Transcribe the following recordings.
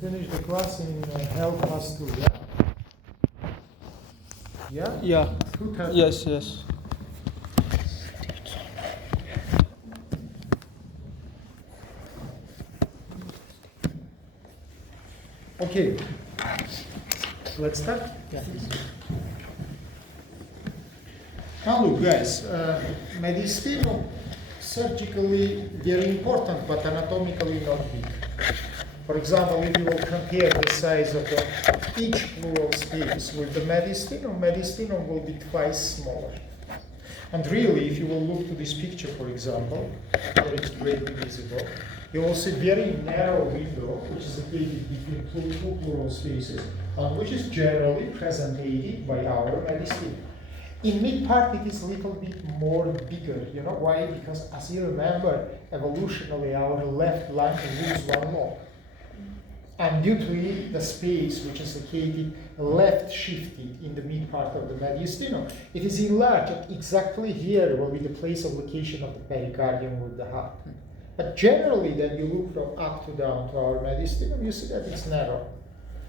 Finish the class in health class 2, yeah? Yeah? Yeah. 2:30. Yes, yes. Okay. Let's start? Yeah. Now look guys, mediastinum surgically very important but anatomically not big. For example, if you will compare the size of each pleural space with the mediastinum will be twice smaller. And really, if you will look to this picture, for example, here it's greatly visible, you will see very narrow window, which is located between two pleural spaces, and which is generally presented by our mediastinum. In mid part, it is a little bit more bigger. You know why? Because as you remember, evolutionally, our left lung lose one lobe. And due to it, the space which is located left shifted in the mid part of the mediastinum, it is enlarged exactly here will be the place of location of the pericardium with the heart. But generally, then you look from up to down to our mediastinum, you see that it's narrow.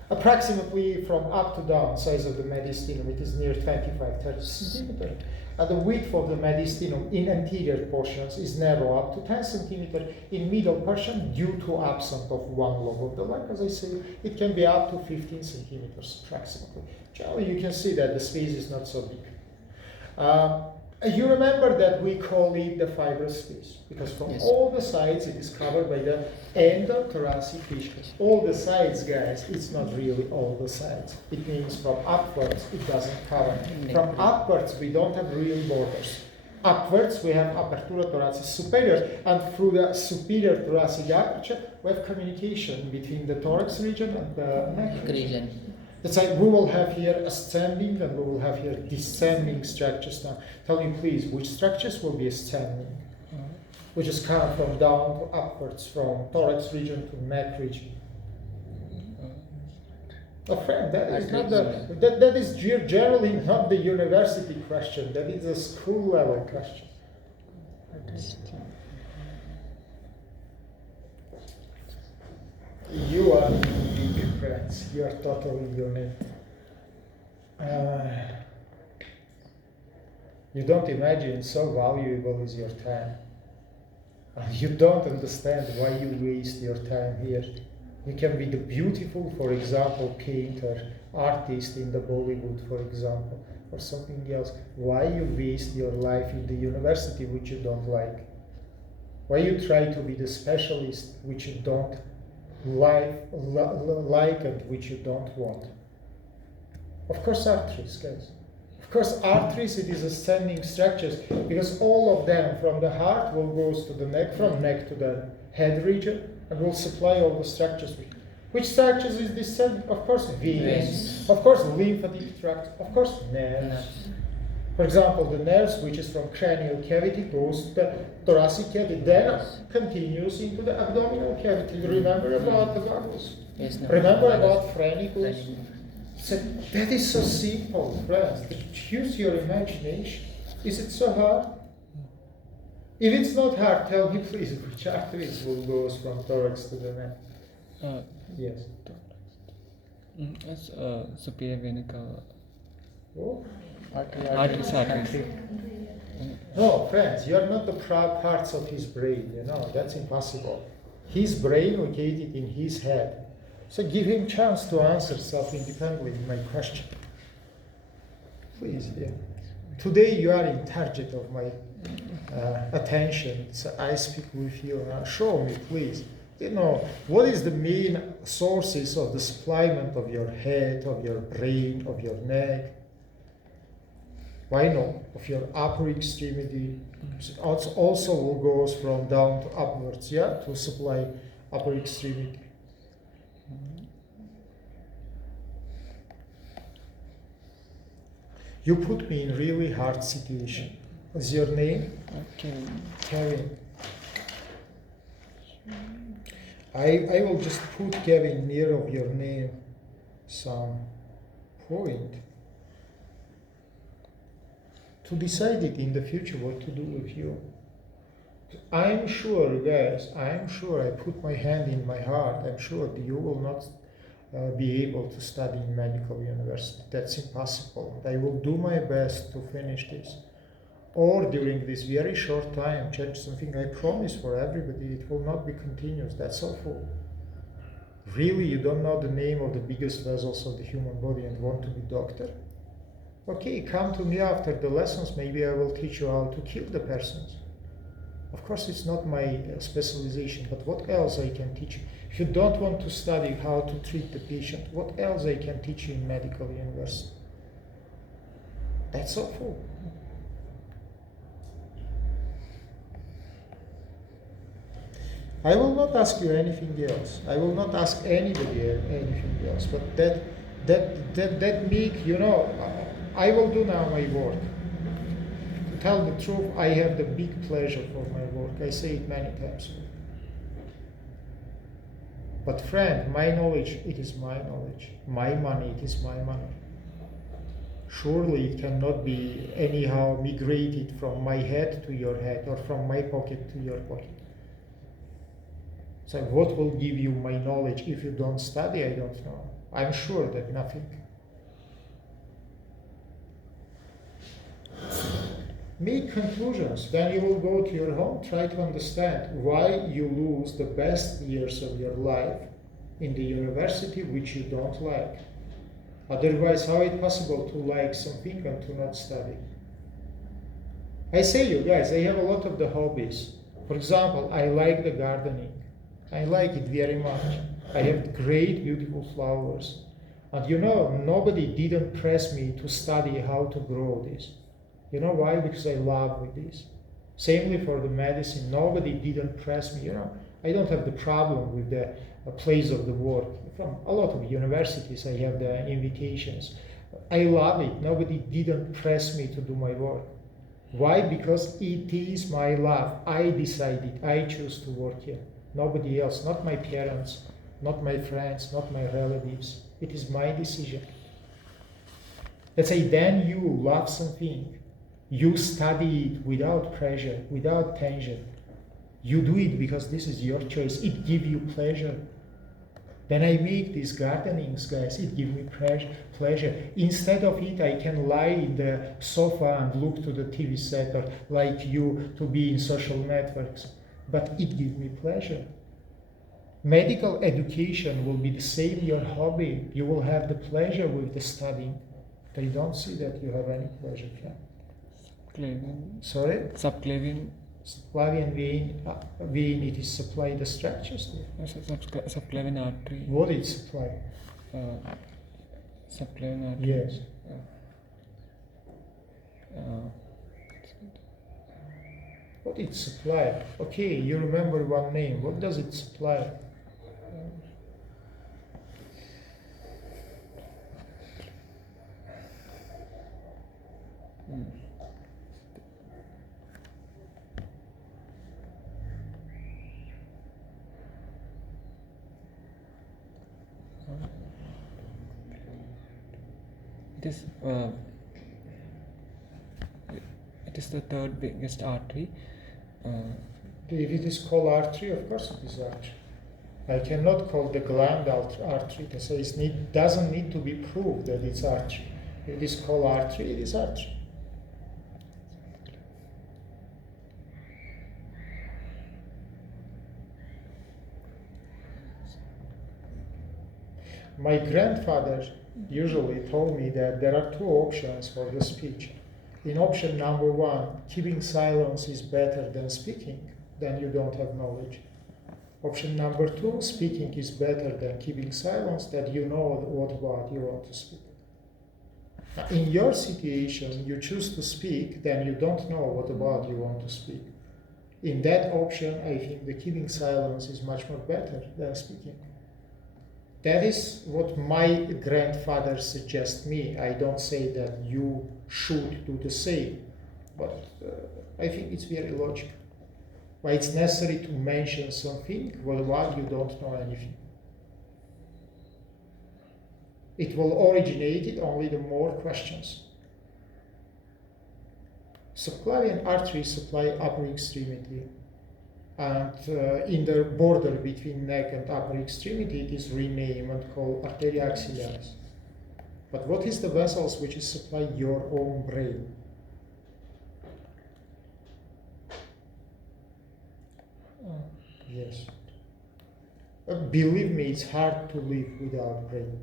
Approximately from up to down size of the mediastinum, it is near 25-30 centimeter. And the width of the mediastinum in anterior portions is narrow up to 10 centimeter. In middle portion, due to absence of one lobe of the lung, as I say, it can be up to 15 centimeters approximately. Generally, you can see that the space is not so big. You remember that we call it the fibrous space because from all the sides it is covered by the endothoracic tissue. All the sides, guys, it's not really all the sides. It means from upwards it doesn't cover. From upwards we don't have real borders. Upwards we have apertura thoracic superior, and through the superior thoracic aperture we have communication between the thorax region and the neck region. That's why we will have here ascending and we will have here descending structures. Now, tell me please, which structures will be ascending? Which is come from down to upwards, from thorax region to neck region. Oh, friend, that is not that is generally not the university question. That is a school level question. You are unique, friends. You are totally unique. You don't imagine so valuable is your time. You don't understand why you waste your time here. You can be the beautiful, for example, painter, artist in the Bollywood, for example, or something else. Why you waste your life in the university which you don't like? Why you try to be the specialist which you don't like and which you don't want? Of course, arteries, guys. Of course, arteries, it is ascending structures because all of them from the heart will goes to the neck, from neck to the head region, and will supply all the structures. Which structures is descending? Of course, veins. Of course, lymphatic tract. Of course, nerves. For example, the nerves, which is from cranial cavity, goes to the thoracic cavity, then continues into the abdominal cavity. Remember about the vagus? Remember about phrenicles? So that is so simple, friends. Use your imagination. Is it so hard? If it's not hard, tell me please which arteries will go from thorax to the neck. Yes. It's superior vena cava. Oh? Arteries. No, friends, you are not the proud parts of his brain, that's impossible. His brain located in his head. So give him chance to answer self-independently my question. Please, yeah. Today you are in target of my attention, so I speak with you. Show me, please. What is the main sources of the supplement of your head, of your brain, of your neck? Why not? Of your upper extremity. Also will goes from down to upwards, to supply upper extremity. You put me in really hard situation. What's your name? Kevin. I will just put Kevin near of your name some point to decide it in the future what to do with you. I'm sure, guys, I'm sure I put my hand in my heart. I'm sure that you will not be able to study in medical university. That's impossible. I will do my best to finish this. Or during this very short time, change something. I promise for everybody, it will not be continuous. That's awful. Really, you don't know the name of the biggest vessels of the human body and want to be doctor? Okay, come to me after the lessons. Maybe I will teach you how to kill the persons. Of course, it's not my specialization, but what else I can teach you? If you don't want to study how to treat the patient, what else I can teach you in medical university? That's awful. I will not ask you anything else. I will not ask anybody anything else. But that make, you know, I will do now my work. To tell the truth, I have the big pleasure for my work. I say it many times. But friend, my knowledge, it is my knowledge. My money, it is my money. Surely it cannot be anyhow migrated from my head to your head or from my pocket to your pocket. So what will give you my knowledge if you don't study? I don't know. I'm sure that nothing. Make conclusions. Then you will go to your home, try to understand why you lose the best years of your life in the university which you don't like. Otherwise, how is it possible to like something and to not study? I say you guys, I have a lot of the hobbies. For example, I like the gardening. I like it very much. I have great, beautiful flowers. And you know, nobody didn't press me to study how to grow this. You know why? Because I love with this. Samely for the medicine, nobody didn't press me. You know, I don't have the problem with the place of the work. From a lot of universities, I have the invitations. I love it. Nobody didn't press me to do my work. Why? Because it is my love. I decided. I choose to work here. Nobody else, not my parents, not my friends, not my relatives. It is my decision. Let's say then you love something. You study it without pressure, without tension. You do it because this is your choice. It gives you pleasure. Then I make these gardenings, guys. It gives me pleasure. Instead of it, I can lie in the sofa and look to the TV set, or like you, to be in social networks. But it gives me pleasure. Medical education will be the same your hobby. You will have the pleasure with the studying. I don't see that you have any pleasure from. Subclavian. Sorry? Subclavian. Subclavian vein, it is supply the structures. Subclavian artery. What it supply? Subclavian artery. Yes. What it supply? Okay, you remember one name. What does it supply? It is the third biggest artery. If it is called artery, of course it is artery. I cannot call the gland artery. So it doesn't need to be proved that it's artery. If it is called artery, it is artery. My grandfather usually told me that there are two options for the speech. In option number one, keeping silence is better than speaking, then you don't have knowledge. Option number two, speaking is better than keeping silence, that you know what about you want to speak. Now, in your situation, you choose to speak, then you don't know what about you want to speak. In that option, I think the keeping silence is much more better than speaking. That is what my grandfather suggests me. I don't say that you should do the same, but I think it's very logical. Why it's necessary to mention something while you don't know anything. It will originate only the more questions. Subclavian arteries supply upper extremity. And in the border between neck and upper extremity, it is renamed and called arteria axillaris. But what is the vessels which is supply your own brain? Yes. Believe me, it's hard to live without brain.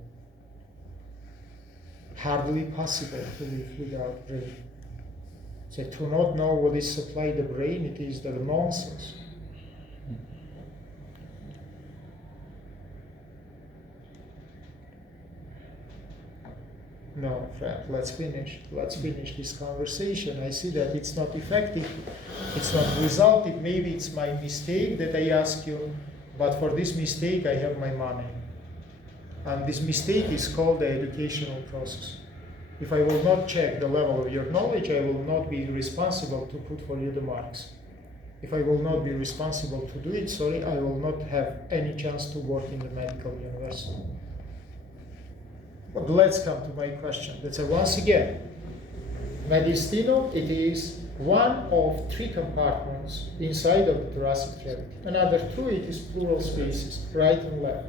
Hardly possible to live without brain. So to not know what is supply the brain, it is the nonsense. No, friend, let's finish. Let's finish this conversation. I see that it's not effective. It's not resulted. Maybe it's my mistake that I ask you, but for this mistake I have my money. And this mistake is called the educational process. If I will not check the level of your knowledge, I will not be responsible to put for you the marks. If I will not be responsible to do it, sorry, I will not have any chance to work in the medical university. But let's come to my question. Let's say once again, mediastinum, it is one of three compartments inside of the thoracic cavity. Another two, it is pleural spaces, right and left.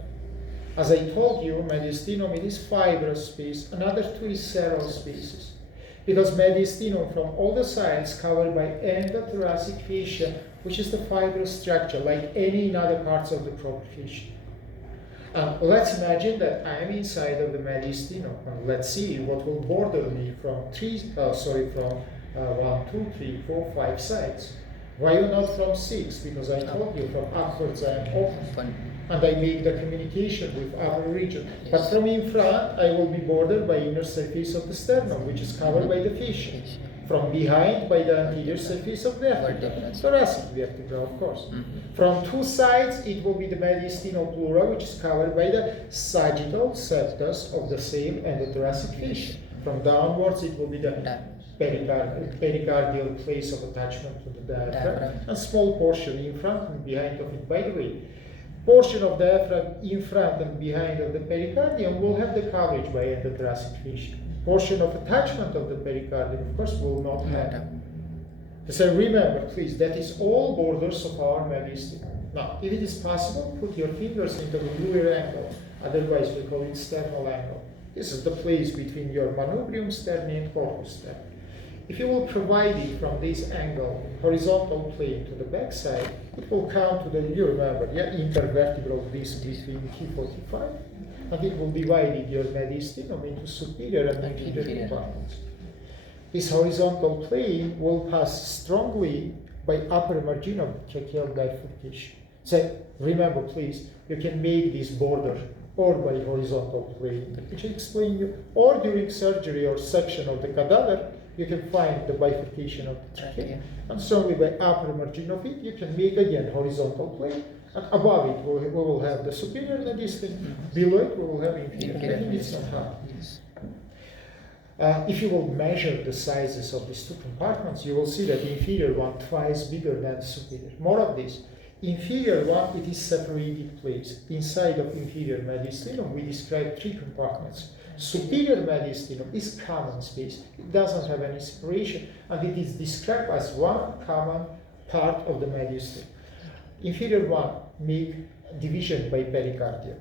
As I told you, mediastinum, it is fibrous space. Another two is seral spaces. Because mediastinum from all the sides covered by endothoracic fascia, which is the fibrous structure, like any in other parts of the proper fascia. Let's imagine that I am inside of the mediastinum, and let's see what will border me from 1, 2, 3, 4, 5 sides. Why not from 6? Because I told you from upwards I am open, and I make the communication with upper region. Yes. But from in front, I will be bordered by inner surface of the sternum, which is covered by the fascia. From behind, by the anterior surface of the vertebra, thoracic vertebra, of course. From two sides, it will be the mediastinal pleura, which is covered by the sagittal septus of the same endothoracic fascia. From downwards, it will be the pericardial place of attachment to the diaphragm, and small portion in front and behind of it. By the way, portion of diaphragm in front and behind of the pericardium will have the coverage by endothoracic fascia. Portion of attachment of the pericardium, of course, will not have. So remember, please, that is all borders of our mediastinum. Now, if it is possible, put your fingers into the lunar angle. Otherwise, we call it sternal angle. This is the place between your manubrium sterni and corpus sterni. If you will provide it from this angle, horizontal plane to the back side, it will come to the, you remember, intervertebral disc between T45, and it will divide your mediastinum into superior and inferior compartments. This horizontal plane will pass strongly by upper margin of the tracheal bifurcation. So remember, please, you can make this border or by horizontal plane, which I explained you, or during surgery or section of the cadaver, you can find the bifurcation of the trachea, and strongly by upper margin of it, you can make again horizontal plane, and above it we will have the superior mediastinum, below it we will have inferior. I think it's not hard. If you will measure the sizes of these two compartments, you will see that the inferior one twice bigger than the superior. More of this. Inferior one, it is separated place. Inside of inferior mediastinum, we describe three compartments. Superior mediastinum is common space. It doesn't have any separation, and it is described as one common part of the mediastinum. Inferior one make division by pericardium.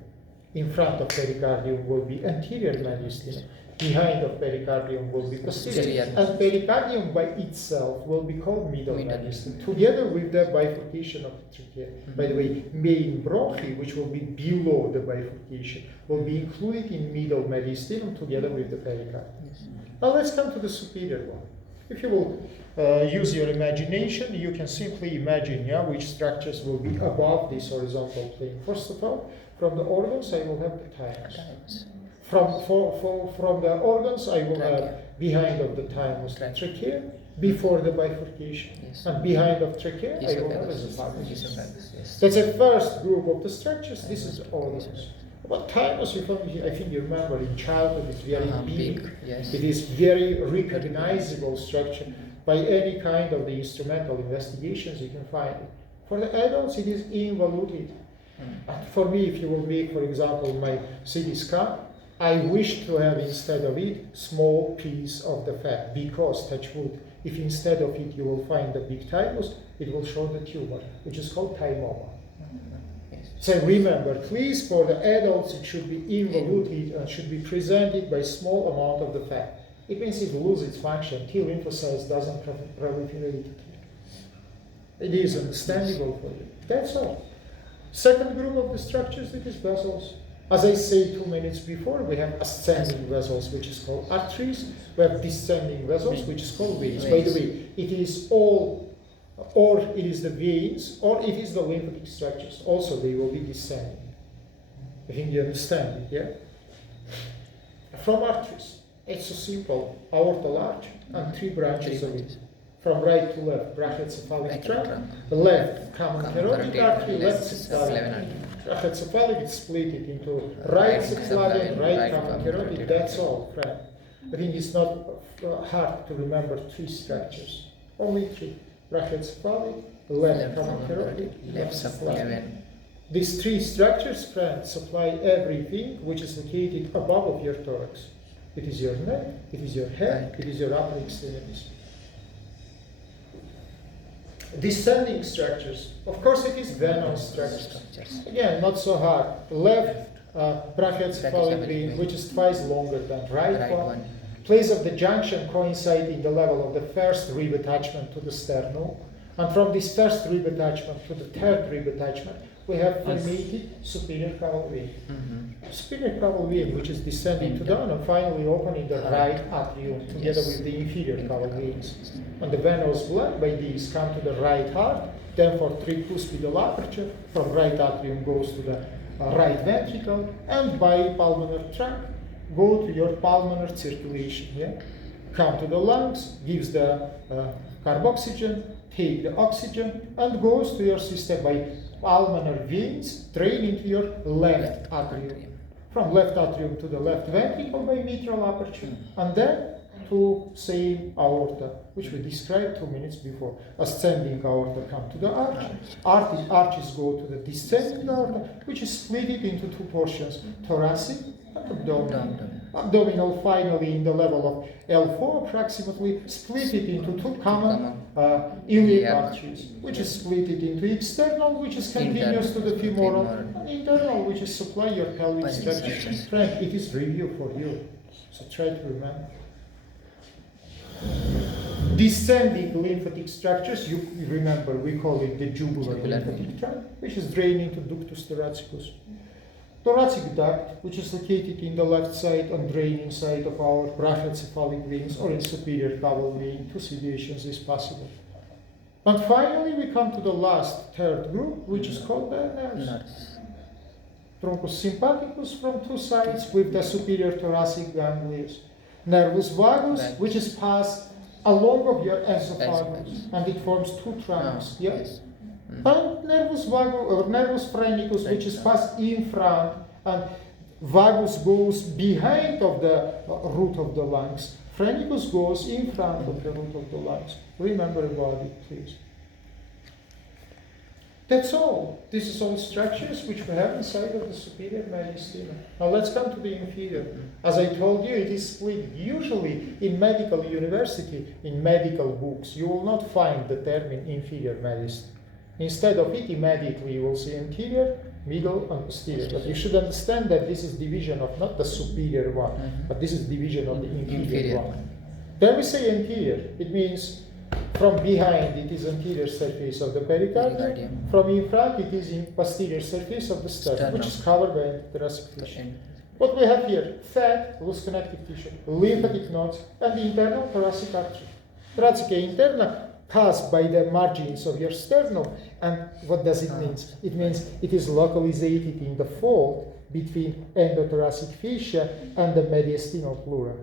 In front of pericardium will be anterior mediastinum. Behind of pericardium will be posterior. And pericardium by itself will be called middle mediastinum, together with the bifurcation of the trachea. By the way, main bronchi, which will be below the bifurcation, will be included in middle mediastinum together with the pericardium. Now let's come to the superior one. If you will use your imagination, you can simply imagine which structures will be above this horizontal plane. First of all, from the organs, I will have the thymus. From the organs, I will have behind of the thymus the trachea, before the bifurcation. And behind of trachea, I will have esophagus. That's the first group of the structures. This is the organs. But thymus, I think you remember, in childhood, it's very big. It is very recognizable structure. By any kind of the instrumental investigations, you can find it. For the adults, it is involuted. And for me, if you will make, for example, my CT scan, I wish to have instead of it small piece of the fat, because touch wood, if instead of it you will find the big thymus, it will show the tumor, which is called thymoma. Yes. So remember, please, for the adults, it should be involuted and should be presented by small amount of the fat. It means it loses its function. T lymphocytes doesn't proliferate. It is understandable for you. That's all. Second group of the structures, it is vessels. As I said 2 minutes before, we have ascending vessels, which is called arteries. We have descending vessels, which is called veins. By the way, it is all, or it is the veins, or it is the lymphatic structures. Also, they will be descending. I think you understand it, yeah? From arteries, it's so simple. Aortal arch and 3 branches of it. From right to left, brachiocephalic trunk, left common carotid artery, left cephalic. Brachiocephalic is split it into right cephalic, right common carotid. That's all, friend. I think it's not hard to remember 3 structures. Only 3. Brachiocephalic, left common carotid, left cephalic. These 3 structures, friend, supply everything which is located above of your thorax. It is your neck, it is your head, it is your upper extremities. Descending structures. Of course, it is venous structures. Again, not so hard. Left brachiocephalic vein, which is twice longer than right one. Place of the junction coincide in the level of the first rib attachment to the sternum. And from this first rib attachment to the third rib attachment, we have fermated superior caval vein. Superior caval vein, which is descending to down and finally opening the right atrium together with the inferior caval veins. And the venous blood by these come to the right heart, then for tricuspidal aperture, from right atrium goes to the right ventricle, and by pulmonary trunk go to your pulmonary circulation. Yeah? Come to the lungs, gives the carboxygen, take the oxygen, and goes to your system by pulmonary veins, drain into your left atrium. From left atrium to the left ventricle by mitral aperture, and then to same aorta, which we described 2 minutes before. Ascending aorta come to the arch. Arches go to the descending aorta, which is split into 2 portions, thoracic and abdominal. Abdominal finally in the level of L4 approximately, split it into 2 common iliac arteries, which is split it into external, which is continuous to the femoral, and internal, which is supply your pelvic structure. Friend, it is review for you, so try to remember. Descending lymphatic structures, you remember we call it the jugular lymphatic tract, which is draining to ductus thoracicus. Thoracic duct, which is located in the left side and draining side of our brachiocephalic veins or in superior caval vein. 2 situations is possible. And finally, we come to the last, third group, which is called the nerves. Truncus sympathicus from 2 sides with the superior thoracic ganglia. Nervus vagus, which is passed along of your esophagus, and it forms 2 trunks. Yes. And nervus vagus or nervus phrenicus, which is passed in front, and vagus goes behind of the root of the lungs. Phrenicus goes in front of the root of the lungs. Remember about it, please. That's all. This is all structures which we have inside of the superior mediastinum. Now let's come to the inferior. As I told you, it is split. Usually in medical university, in medical books, you will not find the term in inferior mediastinum. Instead of it, immediately you will see anterior, middle, and posterior. But you should understand that this is division of not the superior one, but this is division of the inferior one. When we say anterior, it means from behind it is anterior surface of the pericardium. From in front it is in posterior surface of the sternum, which is covered by thoracic tissue. What we have here, fat, loose connective tissue, lymphatic nodes, and the internal thoracic artery. Thoracic interna pass by the margins of your sternum, and what does it mean? It means it is localized in the fold between endothoracic fascia and the mediastinal pleura.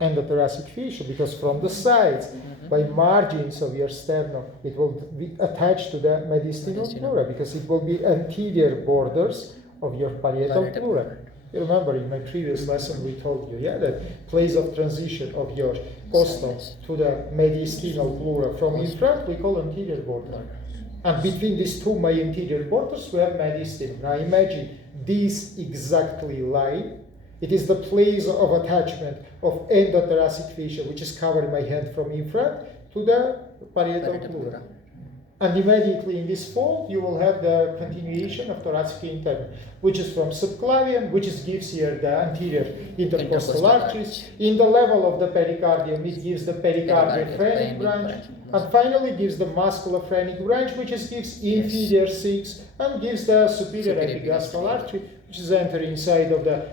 Endothoracic fascia, because from the sides, by margins of your sternum, it will be attached to the mediastinal pleura, because it will be anterior borders of your parietal pleura. You remember in my previous lesson we told you, that place of transition of your costal to the mediastinal pleura from in front we call anterior border. And between these 2 my anterior borders we have mediastinum. Now imagine this exactly line. It is the place of attachment of endothoracic fascia, which is covering my hand from in front to the parietal pleura. And immediately in this fold, you will have the continuation of thoracic integument, which is from subclavian, which is gives here the anterior intercostal arteries. In the level of the pericardium, it gives the pericardiophrenic branch, and finally gives the musculophrenic branch, which is gives inferior 6, and gives the superior epigastrial artery, which is entering inside of the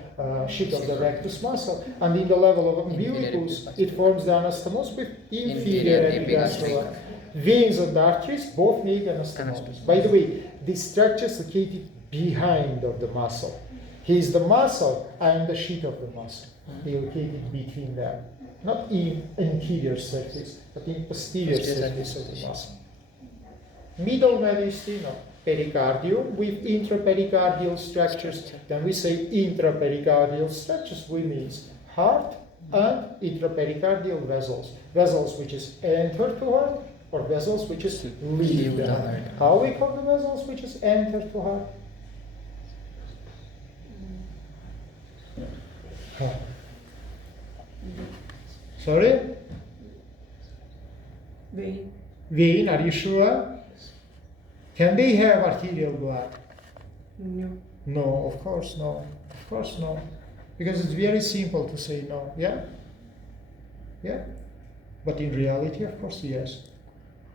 sheath of the rectus muscle. And in the level of umbilicus, it forms the anastomose with inferior epigastrial artery. Veins and arteries both need anastomosis. By the way, this structure is located behind of the muscle. He is the muscle, I am the sheath of the muscle. They are located between them. Not in anterior surface, but in posterior surface of the muscle. Middle mediastinum, pericardium with intrapericardial structures. Then we say intrapericardial structures, we mean heart and intrapericardial vessels. Vessels which is enter to heart, or vessels which is leave the heart. How we call the vessels which is enter to heart? Sorry? Vein, are you sure? Can they have arterial blood? No. No, of course no. Of course no. Because it's very simple to say no, yeah? Yeah? But in reality, of course, yes.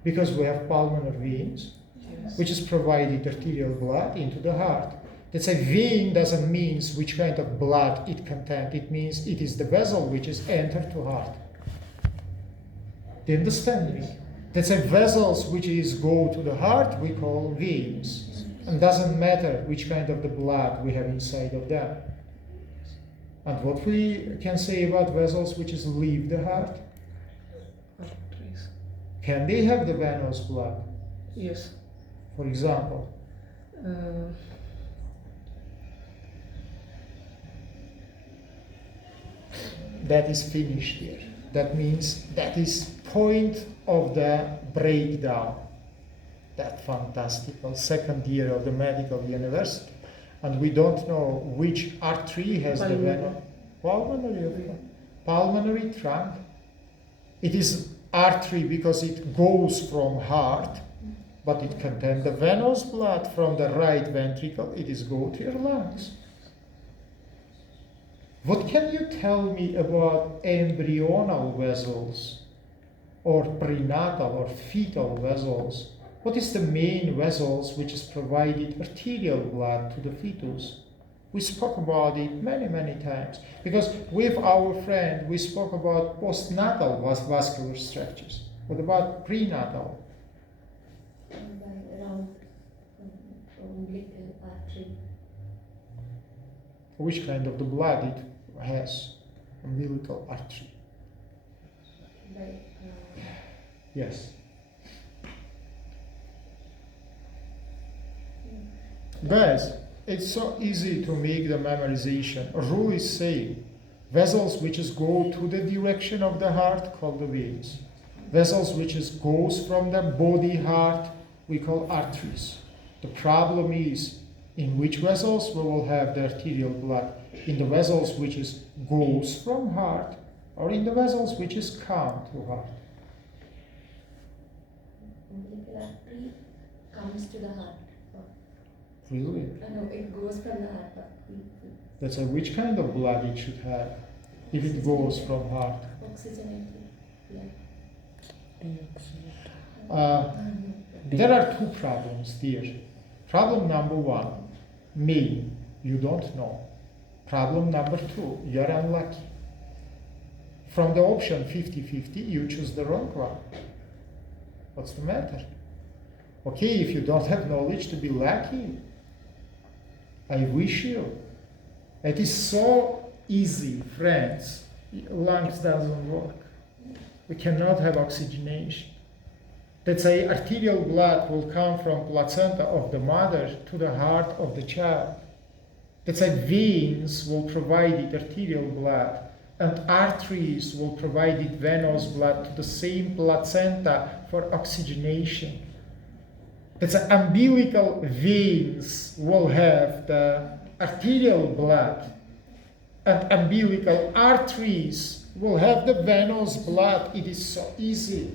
Because we have pulmonary veins, Yes. which is provided arterial blood into the heart. That's a vein doesn't mean which kind of blood it contains. It means it is the vessel which is entered to heart. Do you understand me? That's a vessels which is go to the heart we call veins. And doesn't matter which kind of the blood we have inside of them. And what we can say about vessels which is leave the heart? Arteries. Can they have the venous blood? Yes. For example, that is finished here. That means that is point of the breakdown. That fantastical second year of the medical university. And we don't know which artery has the venous. Pulmonary trunk. It is artery because it goes from heart, but it contains the venous blood from the right ventricle. It is go to your lungs. What can you tell me about embryonal vessels or prenatal or fetal vessels? What is the main vessels which is provided arterial blood to the fetus? We spoke about it many, many times because with our friend we spoke about postnatal vascular structures. What about prenatal? Around umbilical artery. Which kind of the blood it has? Umbilical artery. Yes. Guys, it's so easy to make the memorization. A rule is same. Vessels which is go to the direction of the heart called the veins. Vessels which is goes from the body heart we call arteries. The problem is in which vessels we will have the arterial blood. In the vessels which is goes from heart or in the vessels which is come to heart. Umbilical artery comes to the heart. Really? No, it goes from the heart. That's which kind of blood it should have if it goes from heart. Oxygenated blood. There are two problems there. Problem number one, me, you don't know. Problem number two, you're unlucky. From the option 50-50, you choose the wrong one. What's the matter? Okay, if you don't have knowledge to be lucky, I wish you. It is so easy, friends. Lungs doesn't work. We cannot have oxygenation. Let's say arterial blood will come from placenta of the mother to the heart of the child. Let's say veins will provide it arterial blood, and arteries will provide it venous blood to the same placenta for oxygenation. Let's say umbilical veins will have the arterial blood, and umbilical arteries will have the venous blood. It is so easy.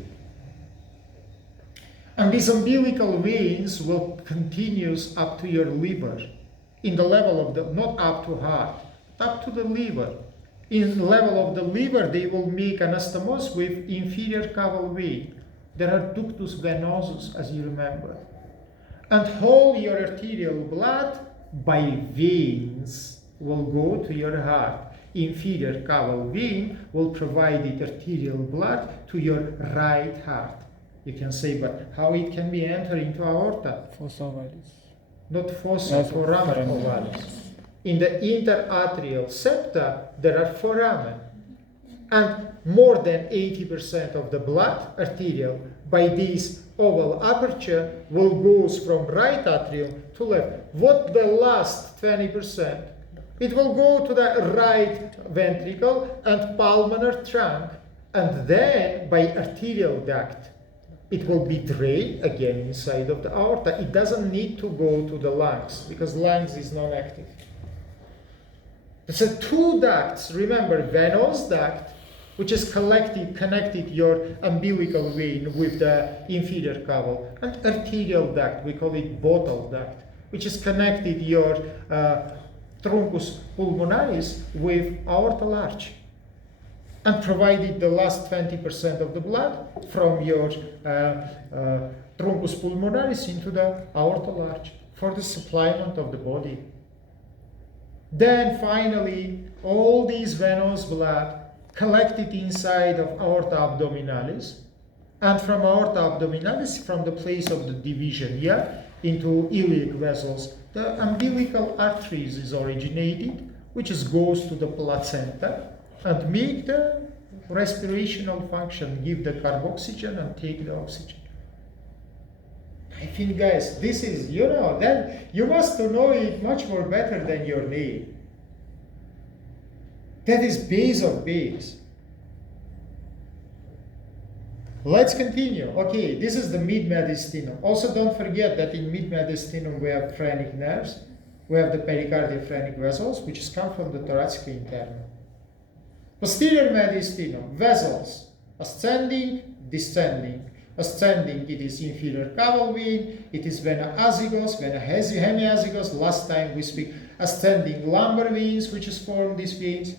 And these umbilical veins will continue up to your liver, in the level of the, not up to heart, up to the liver. In the level of the liver, they will make anastomosis with inferior caval vein. There are ductus venosus, as you remember. And all your arterial blood by veins will go to your heart. Inferior caval vein will provide the arterial blood to your right heart. You can say, but how it can be enter into aorta? Fossa ovalis. Not fossa, foramen ovalis. In the interarterial septa, there are foramen. And more than 80% of the blood, arterial, by this oval aperture will goes from right atrium to left. What the last 20%? It will go to the right ventricle and pulmonary trunk, and then by arterial duct, it will be drained again inside of the aorta. It doesn't need to go to the lungs, because lungs is non-active. So two ducts, remember, venous duct, which is connected your umbilical vein with the inferior caval, and arterial duct, we call it bottle duct, which is connected your truncus pulmonaris with aortal arch, and provided the last 20% of the blood from your truncus pulmonaris into the aortal arch for the supplement of the body. Then finally, all these venous blood collected inside of aorta abdominalis, and from aorta abdominalis, from the place of the division here into iliac vessels, the umbilical arteries is originated, which is goes to the placenta and make the respirational function, give the carboxygen and take the oxygen. I think, guys, this is, that you must know it much more better than your name. That is base of base. Let's continue. Okay, this is the mid-mediastinum. Also, don't forget that in mid-mediastinum we have phrenic nerves. We have the pericardial phrenic vessels, which is come from the thoracic internal. Posterior mediastinum, vessels, ascending, descending. Ascending, it is inferior caval vein, it is vena azygos, vena hemiazygos. Last time we speak ascending lumbar veins, which is formed these veins.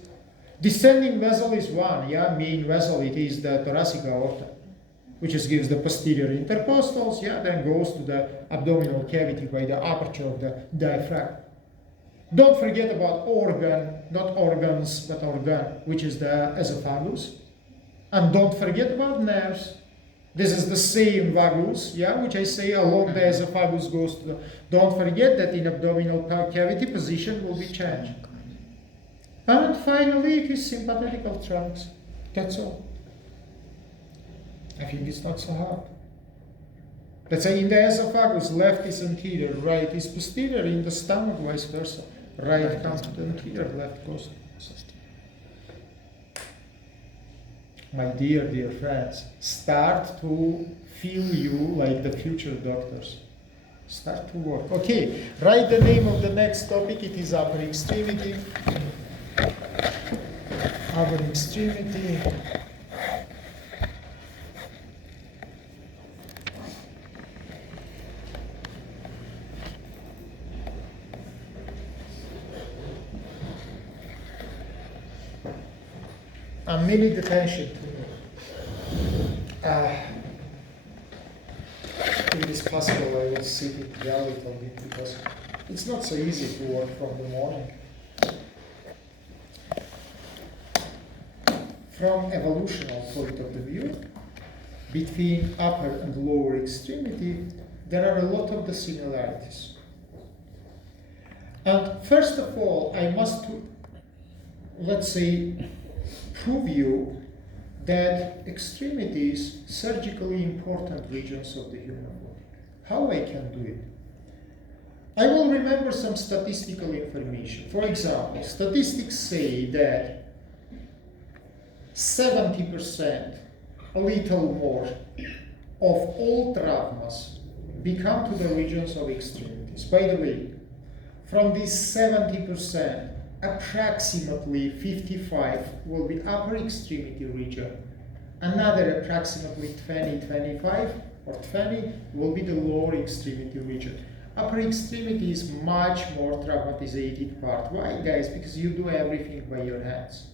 Descending vessel is one, main vessel, it is the thoracic aorta, which is gives the posterior intercostals, then goes to the abdominal cavity by the aperture of the diaphragm. Don't forget about organ, not organs, but organ, which is the esophagus. And don't forget about nerves. This is the same vagus, which I say along the esophagus goes to the... Don't forget that in abdominal cavity position will be changed. And finally, it is sympathetical trunks. That's all. I think it's not so hard. Let's say in the esophagus, left is anterior, right is posterior. In the stomach, vice versa. Right comes to the anterior, left goes to the posterior. My dear friends, start to feel you like the future doctors. Start to work. Okay, write the name of the next topic. It is upper extremity. Upper extremity. And need attention to me. If it is possible, I will sit it down a little bit because it's not so easy to work from the morning. From evolutional point of view, between upper and lower extremity, there are a lot of the similarities. And first of all, I must, let's say, prove you that extremities surgically important regions of the human body. How I can do it? I will remember some statistical information. For example, statistics say that 70%, a little more, of all traumas become to the regions of extremities. By the way, from these 70%, approximately 55 will be upper extremity region, another approximately 20-25 or 20 will be the lower extremity region. Upper extremity is much more traumatized part. Why, guys? Because you do everything by your hands.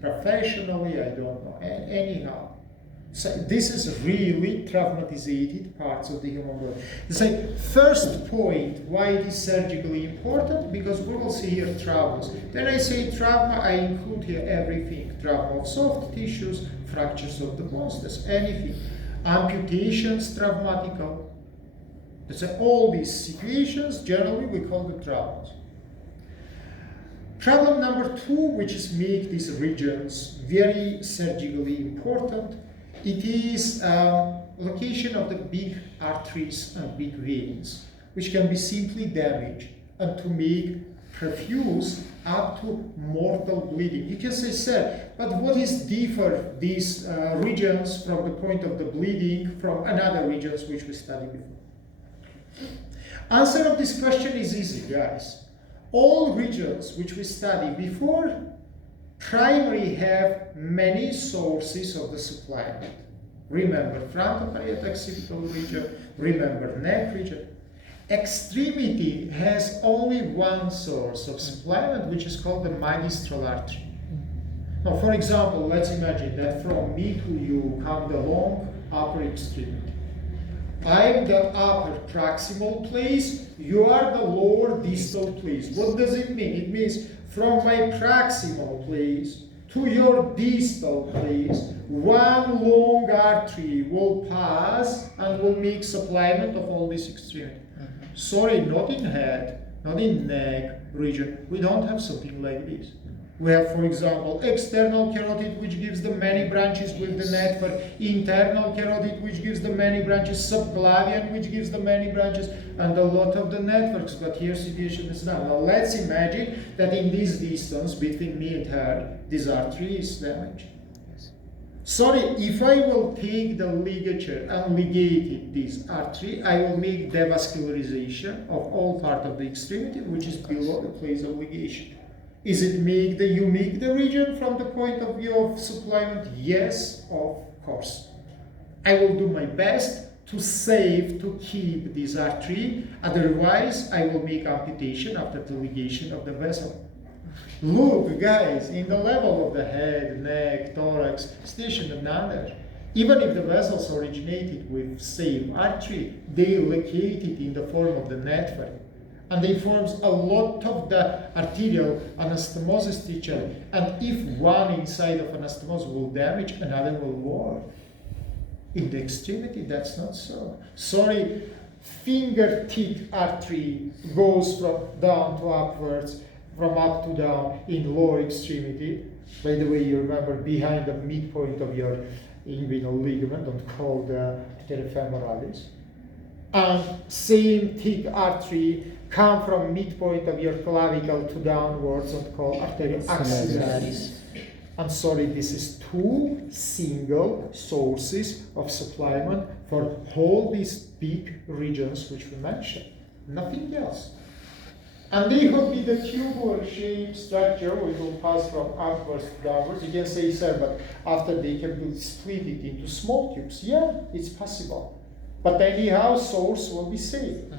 Professionally, I don't know. Anyhow. So this is really traumatized parts of the human body. It's like first point why it is surgically important, because we will see here traumas. When I say trauma, I include here everything. Trauma of soft tissues, fractures of the bones, that's anything. Amputations, traumatical. That's all these situations, generally we call them traumas. Problem number 2, which is make these regions very surgically important, it is location of the big arteries and big veins, which can be simply damaged and to make profuse up to mortal bleeding. You can say, sir, but what is differ these regions from the point of the bleeding from another regions which we studied before? Answer of this question is easy, guys. All regions which we studied before primarily have many sources of the supplement. Remember frontoparietal occipital region, remember neck region. Extremity has only one source of supplement, which is called the magistral artery. Now, for example, let's imagine that from me to you come the long upper extremity. I'm the upper proximal place, you are the lower distal place. What does it mean? It means from my proximal place to your distal place, one long artery will pass and will make supplement of all this extremity. Sorry, not in head, not in neck region. We don't have something like this. We have, for example, external carotid, which gives the many branches with the network, internal carotid, which gives the many branches, subclavian, which gives the many branches, and a lot of the networks. But here situation is not. Now let's imagine that in this distance between me and her, this artery is damaged. Sorry, if I will take the ligature and ligate this artery, I will make devascularization of all part of the extremity, which is below the place of ligation. Is it you make the region from the point of view of supplement? Yes, of course. I will do my best to save, to keep this artery, otherwise I will make amputation after the ligation of the vessel. Look, guys, in the level of the head, neck, thorax, station another. Even if the vessels originated with same artery, they located in the form of the network. And they forms a lot of the arterial anastomosis structure. And if one inside of anastomosis will damage, another will work. In the extremity, that's not so. Sorry, fingertip artery goes from down to upwards, from up to down in lower extremity. By the way, you remember behind the midpoint of your inguinal ligament, called terefemoralis. And same thick artery come from midpoint of your clavicle to downwards and called arterioaxillaris. I'm sorry, this is 2 single sources of supplement for all these big regions which we mentioned. Nothing else. And they will be the tubular shaped structure which will pass from upwards to downwards. You can say, sir, but after they can be split it into small tubes. Yeah, it's possible. But anyhow, source will be same.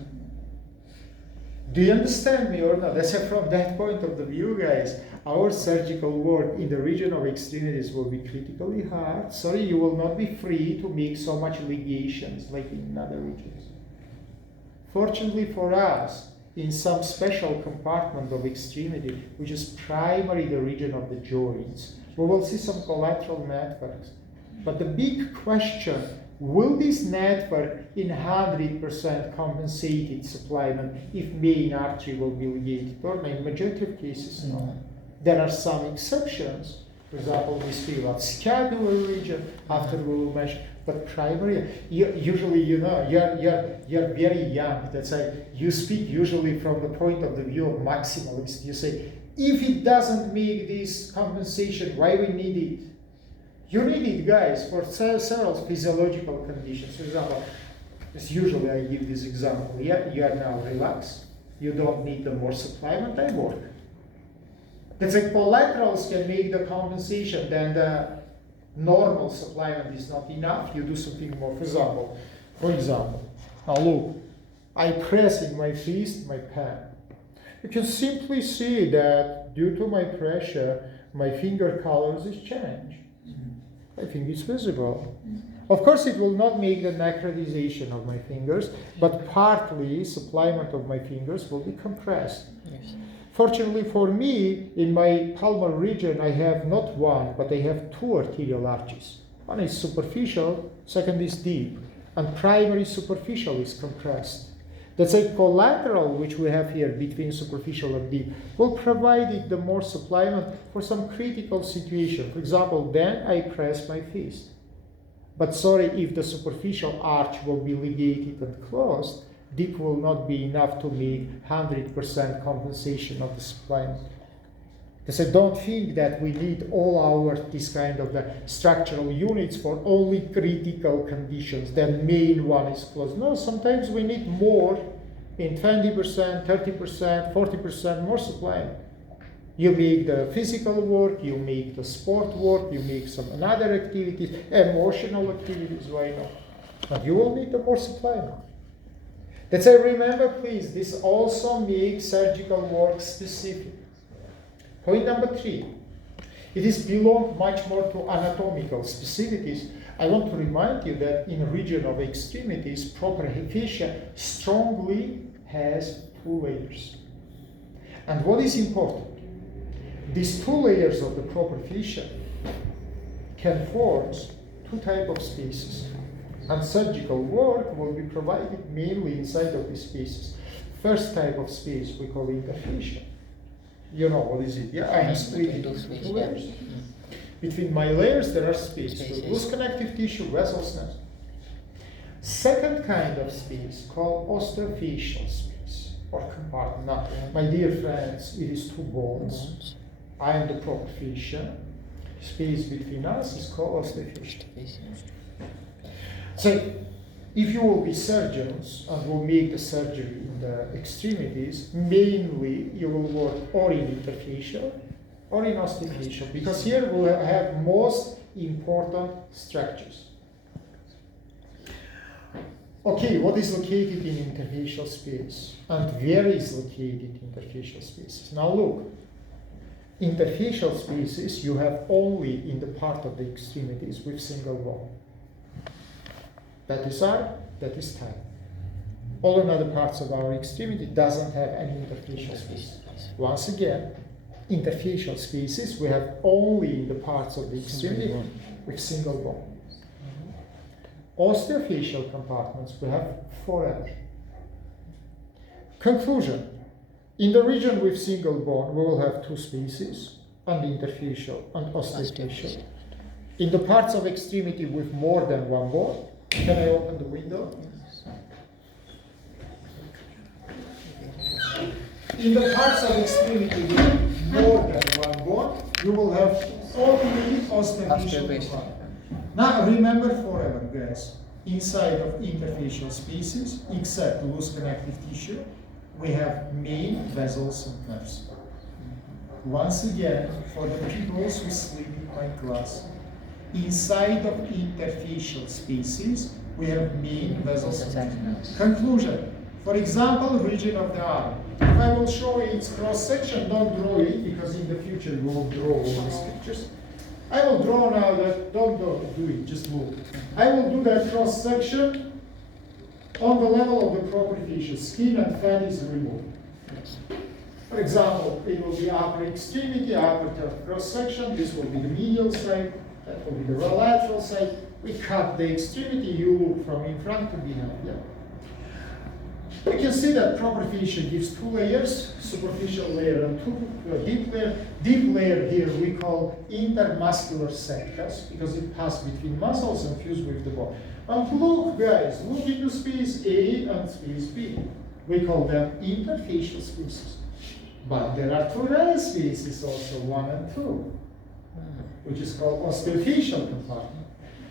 Do you understand me or not? That's from that point of the view, guys. Our surgical work in the region of extremities will be critically hard. Sorry, you will not be free to make so much ligations like in other regions. Fortunately for us, in some special compartment of extremity, which is primarily the region of the joints, we will see some collateral networks. But the big question, will this network in 100% compensated supplement if main artery will be ligated? Or in majority of cases, no. There are some exceptions. For example, we speak about scapular region, after we will mention, but primary, usually, you're very young. That's why you speak usually from the point of the view of maximalist. You say, if it doesn't make this compensation, why we need it? You need it, guys, for several physiological conditions. For example, as usually I give this example. Yeah, you are now relaxed. You don't need the more supplement. I work. That's like collaterals can make the compensation. Then the normal supplement is not enough. You do something more. For example, For example, now look, I press in my fist my pen. You can simply see that due to my pressure, my finger colors is changed. I think it's visible. Of course, it will not make the necrotization of my fingers, but partly supplement of my fingers will be compressed. Yes. Fortunately for me, in my palmar region, I have not one, but I have two arterial arches. One is superficial, second is deep, and primary superficial is compressed. That's a collateral which we have here between superficial and deep will provide it the more supplement for some critical situation. For example, then I press my fist. But sorry, if the superficial arch will be ligated and closed, deep will not be enough to make 100% compensation of the supplement. Because I don't think that we need all our this kind of the structural units for only critical conditions. The main one is closed. No, sometimes we need more in 20%, 30%, 40% more supplement. You make the physical work, you make the sport work, you make some another activities, emotional activities, why not? But you will need the more supplement. That's why remember, please, this also makes surgical work specific. Point number 3, it is belong much more to anatomical specificities. I want to remind you that in the region of extremities, proper fascia strongly has 2 layers. And what is important? These 2 layers of the proper fascia can form 2 types of spaces. And surgical work will be provided mainly inside of these spaces. First type of space we call interfascia. You know what is it? Yeah, I am split into 2 layers. Between my layers there are spaces. Loose connective tissue, vessels, nerves. Second kind of space called osteofacial space or compartment. Now, my dear friends, it is 2 bones. I am the proper fascia. Space between us is called osteofacial. So, if you will be surgeons and will make the surgery in the extremities, mainly you will work or in interfacial or in osteofacial, because here we'll have most important structures. Okay, what is located in interfacial space and where is located interfacial spaces? Now look, interfacial spaces you have only in the part of the extremities with single bone. That is arm, that is thigh. All other parts of our extremity doesn't have any interfacial space. Once again, interfacial spaces we have only in the parts of the extremity with single bone. Osteofacial compartments we have forever. Conclusion. In the region with single bone we will have 2 spaces, and interfacial and osteofacial. In the parts of extremity with more than 1 bone, can I open the window? In the parts of extremity with more than 1 bone, you will have only osteofacial compartment. Now remember forever, guys, inside of interfacial spaces, except loose connective tissue, we have main vessels and nerves. Once again, for the people who sleep in my class, inside of interfacial spaces, we have main vessels and nerves. Conclusion. For example, region of the arm. If I will show you its cross-section, don't draw it, because in the future we will draw all these pictures. I will draw now that, don't do it, just look. I will do that cross-section on the level of the proper fascia. Skin and fat is removed. For example, it will be upper extremity, upper cross-section. This will be the medial side. That will be the lateral side. We cut the extremity, you look from in front to behind. Yeah. We can see that proper fascia gives 2 layers, superficial layer and 2 deep layer. Deep layer here we call intermuscular septas, because it passes between muscles and fuse with the bone. And look, guys, look into space A and space B. We call them interfacial spaces. But there are 2 other spaces also, 1 and 2, which is called osteofacial compartment.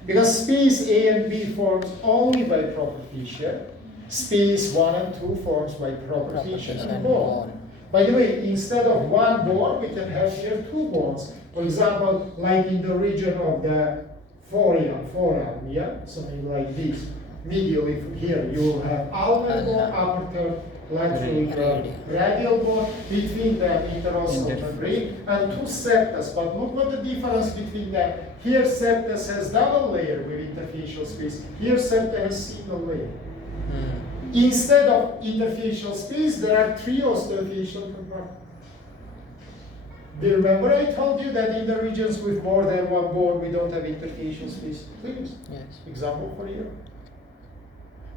Because space A and B forms only by proper fascia. Space 1 and 2 forms by proper fascia and bone. By the way, instead of 1 bone, we can have here 2 bones. For example, like in the region of the forearm, yeah, something like this. medial, if here you will have ulnar bone, upper third, laterally curved radial bone, between them interosseous membrane, and two septas. But look what the difference between them. Here septus has double layer with interfacial space. Here septa has single layer. Instead of interfacial space, there are three osteofacial compartments. Do you remember I told you that in the regions with more than one bone, we don't have interfacial space? Please. Yes. Example for you.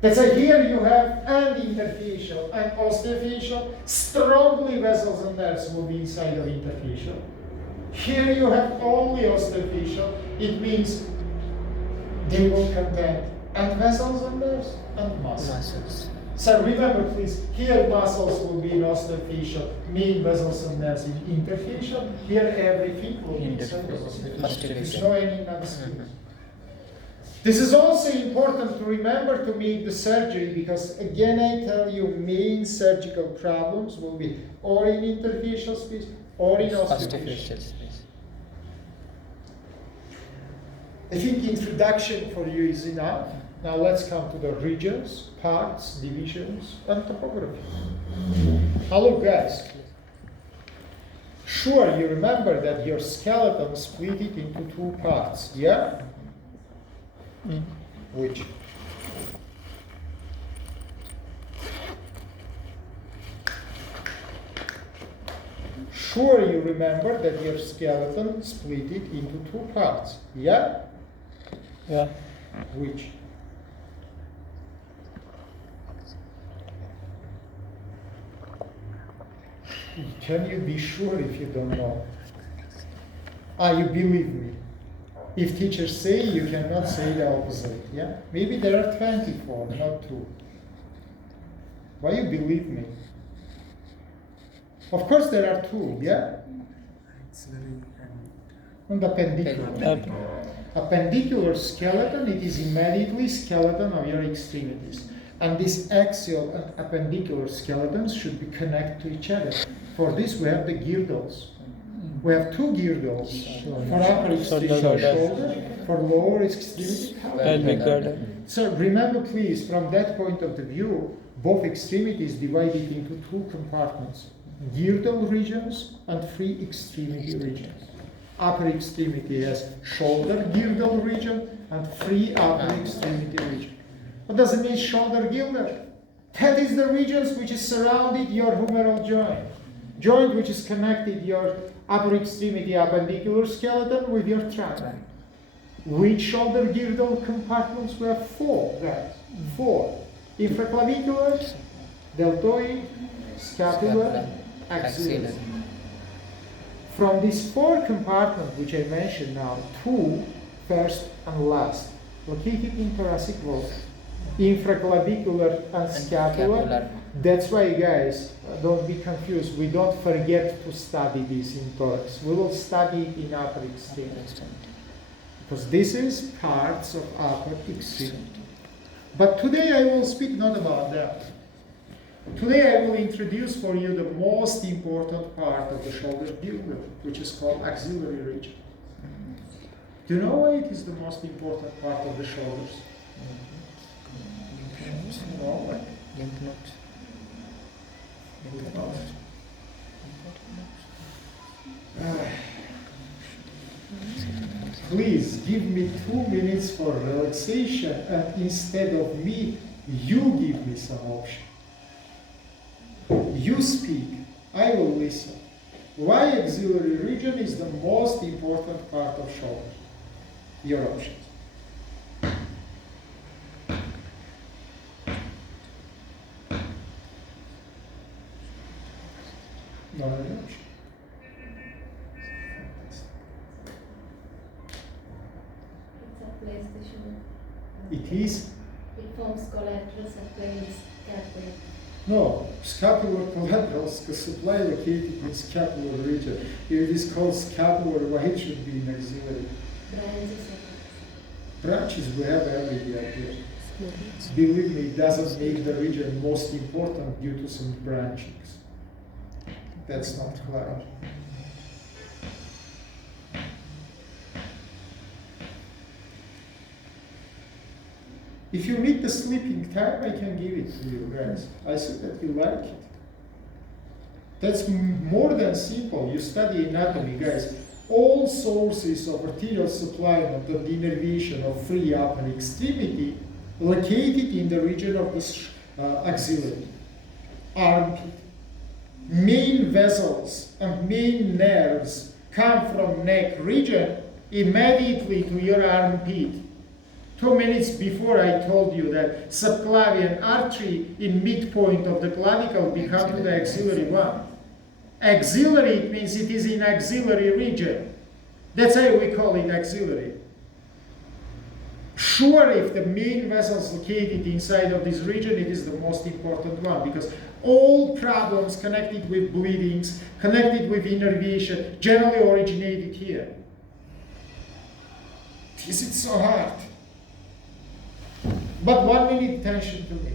That's why here you have and interfacial and osteofacial. Strongly vessels and nerves will be inside of interfacial. Here you have only osteofacial. It means they will contain and vessels and nerves and muscles. So remember, please, here muscles will be in osteofacial, main vessels and nerves in interfacial. Here everything will be inside of osteofacial. There's no any non-skin. This is also important to remember to make the surgery, because again I tell you, main surgical problems will be or in interfacial space or in osteofacial space. I think introduction for you is enough. Now let's come to the regions, parts, divisions, and topography. Hello guys. Sure, you remember that your skeleton split it into two parts, yeah? Which? Sure, you remember that your skeleton split it into two parts, yeah? Yeah. Which? Can you be sure if you don't know? You believe me. If teachers say, you cannot say the opposite, yeah? Maybe there are 24, not 2. Why you believe me? Of course there are 2, yeah? And appendicular. Appendicular skeleton, it is immediately skeleton of your extremities. And these axial and appendicular skeletons should be connected to each other. For this we have the girdles. We have 2 girdles for upper extremity shoulder, for lower extremity pelvic. So remember please, from that point of the view, both extremities divided into 2 compartments. Girdle regions and free extremity regions. Upper extremity has shoulder girdle region and free upper extremity region. What does it mean, shoulder girdle? That is the regions which is surrounded your humeral joint which is connected your upper extremity appendicular skeleton with your trunk. Which shoulder girdle compartments? We have 4, guys. 4. Infraclavicular, deltoid, scapular, axillary. From these 4 compartments which I mentioned now, 2, first and last, located in thoracic wall, infraclavicular and scapular. That's why, guys, don't be confused. We don't forget to study this in thorax. We will study it in upper extremity. Because this is parts of upper extremity. But today I will speak not about that. Today I will introduce for you the most important part of the shoulder girdle, which is called axillary region. Do you know why it is the most important part of the shoulders? No, why? Lymph nodes. Please give me 2 minutes for relaxation, and instead of me, you give me some option. You speak, I will listen. Why axillary region is the most important part of shoulder? Your options. Not an option. It's a place the shoulder. It is? It forms collateral supply in scapula. No, scapular collateral supply located in scapular region. If it is called scapular, why it should be in axillary? Branches of it. Branches we have everywhere here. Believe me, it doesn't make the region most important due to some branchings. That's not clear. If you need the sleeping time, I can give it to you guys. I see that you like it. That's more than simple. You study anatomy, guys. All sources of arterial supplyment of the innervation of free upper extremity located in the region of the axillary, armpit. Main vessels and main nerves come from neck region immediately to your armpit. 2 minutes before I told you that subclavian artery in midpoint of the clavicle become to the axillary one. Axillary, it means it is in axillary region. That's why we call it axillary. Sure, if the main vessels located inside of this region, it is the most important one, because all problems connected with bleedings, connected with innervation, generally originated here. Is it so hard? But 1 minute attention to me.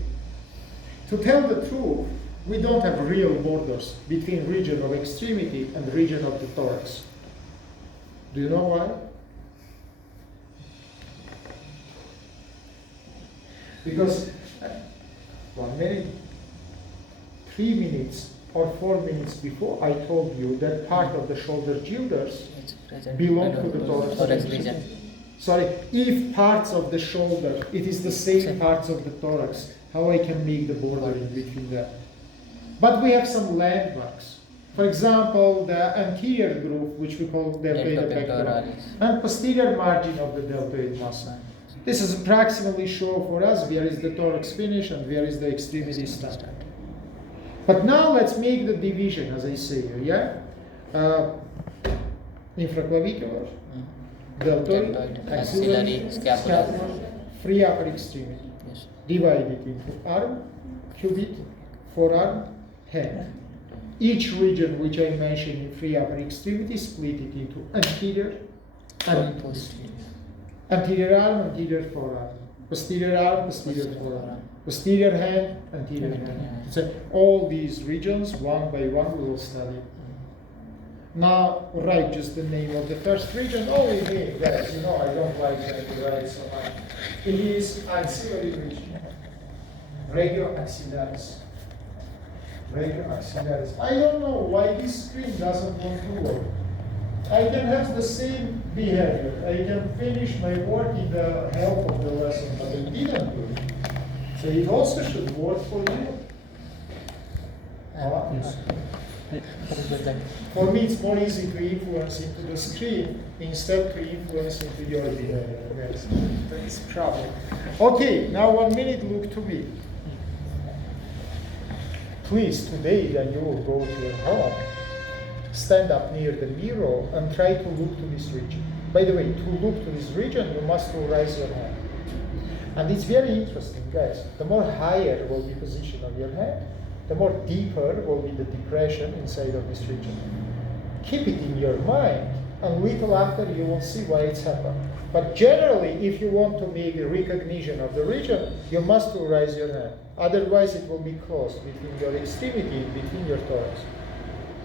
To tell the truth, we don't have real borders between region of extremity and region of the thorax. Do you know why? Because 1 minute, 3 minutes, or 4 minutes before, I told you that part of the shoulder girders belong to the thorax region. Sorry, if parts of the shoulder, it is the same parts of the thorax, how I can make the border in between them? But we have some landmarks. For example, the anterior groove, which we call deltoid pectoralis, and posterior margin of the deltoid muscle. This is approximately show for us where is the thorax finish and where is the extremity start. But now let's make the division, as I say, yeah? Infraclavicular, deltoid, axillary, scapular, free upper extremity. Yes. Divided into arm, cubit, forearm, hand. Each region which I mentioned in free upper extremity split it into anterior and posterior. Anterior arm, anterior forearm. Posterior arm, posterior forearm. Posterior hand, anterior hand. So all these regions, one by one, we will study. Now, write just the name of the first region. Only name, guys. You know, I don't like to write so much. It is axillary region. Radioaxillaris. Radioaxillaris. I don't know why this screen doesn't want to work. I can have the same behavior. I can finish my work in the help of the lesson, but I didn't do it. So it also should work for you. Yes. For me, it's more easy to influence into the screen instead to influence into your behavior. Yes, that's the problem. Okay, now 1 minute, look to me. Please, today when you will go to your home, stand up near the mirror and try to look to this region. By the way, to look to this region, you must raise your hand. And it's very interesting, guys. The more higher will be position of your hand, the more deeper will be the depression inside of this region. Keep it in your mind, and little after you will see why it's happened. But generally, if you want to make a recognition of the region, you must raise your hand. Otherwise, it will be closed between your extremity and between your thorax.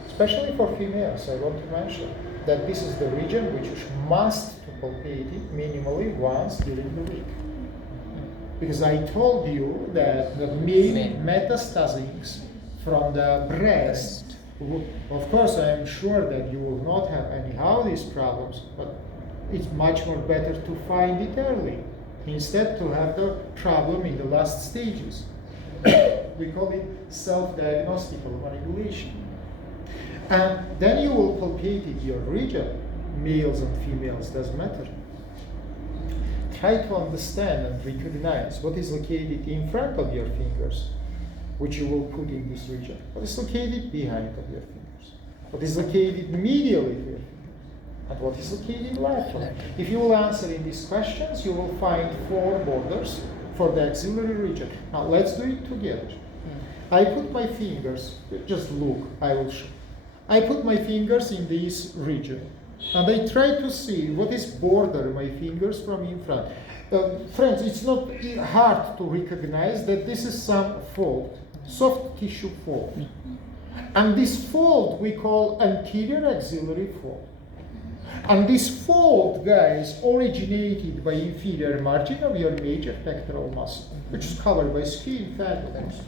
Especially for females, I want to mention that this is the region which you must to palpate it minimally once during the week. Because I told you that the main metastases from the breast, of course I am sure that you will not have anyhow these problems, but it's much more better to find it early, instead to have the problem in the last stages. We call it self-diagnostical manipulation. And then you will palpate it, your region, males and females, doesn't matter. Try to understand and recognize what is located in front of your fingers, which you will put in this region. What is located behind of your fingers? What is located medially to your fingers? And what is located laterally? If you will answer in these questions, you will find 4 borders for the axillary region. Now let's do it together. I put my fingers, just look, I will show. I put my fingers in this region. And I try to see what is border my fingers from in front. Friends, it's not hard to recognize that this is some fold, soft tissue fold. And this fold we call anterior axillary fold. And this fold, guys, originated by inferior margin of your major pectoral muscle, which is covered by skin, fat, of course.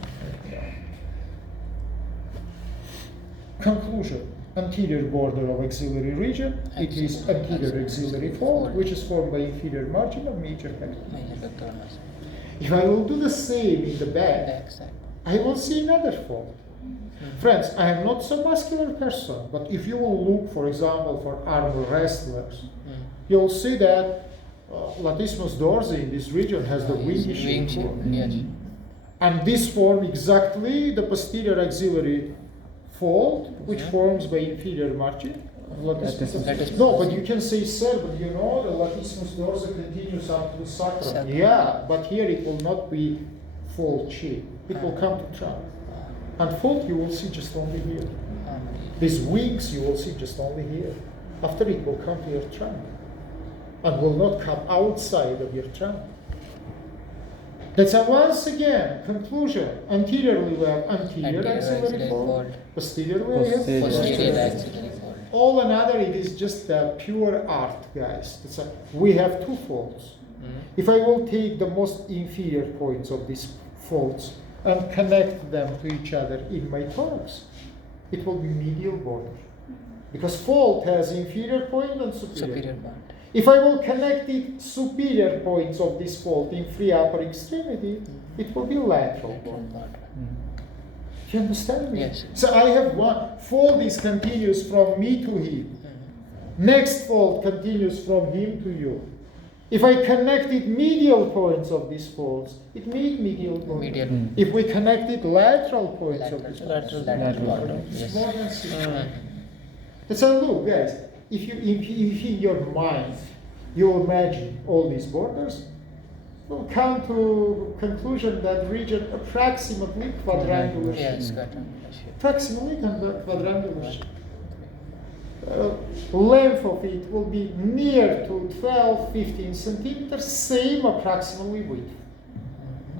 Conclusion. Anterior border of axillary region. It is anterior axillary fold, which is formed by inferior margin of major pectoral. Major pectoral muscle. If I will do the same in the back, Backside. I will see another fold. Friends, I am not so muscular person, but if you will look, for example, for arm wrestlers, you'll see that latissimus dorsi in this region has the wingy shape. Yes. And this forms exactly the posterior axillary fold, which forms by inferior margin. Latissimus. No, but you can say, sir, but you know the latissimus dorsi continues up to the sacrum. Sacrum. Yeah, but here it will not be fold shape. It will come to trunk. And fold you will see just only here. These wings you will see just only here. After it will come to your trunk and will not come outside of your trunk. That's a once again conclusion. Anteriorly we have anterior axillary fold. Posteriorly we have Posterior. Posterior axillary fold. all another. It is just pure art, guys. We have two folds. If I will take the most inferior points of these folds and connect them to each other in my thorax, it will be medial border. Because fold has inferior point and superior. Superior part. If I will connect it superior points of this fold in free upper extremity, it will be lateral border. Part. Do you understand me? Yes. So I have one fold is continuous from me to him. Next fold continues from him to you. If I connected medial points of these folds, it made medial border. Medial. If we connected lateral points of these folds, Lateral border. border. it's Yes. more than 6. So look, guys, if in your mind you imagine all these borders, we'll come to conclusion that region approximately quadrangular shape. Yes, quadrangular shape. Approximately quadrangular shape. Length of it will be near to 12-15 centimeters, same approximately width.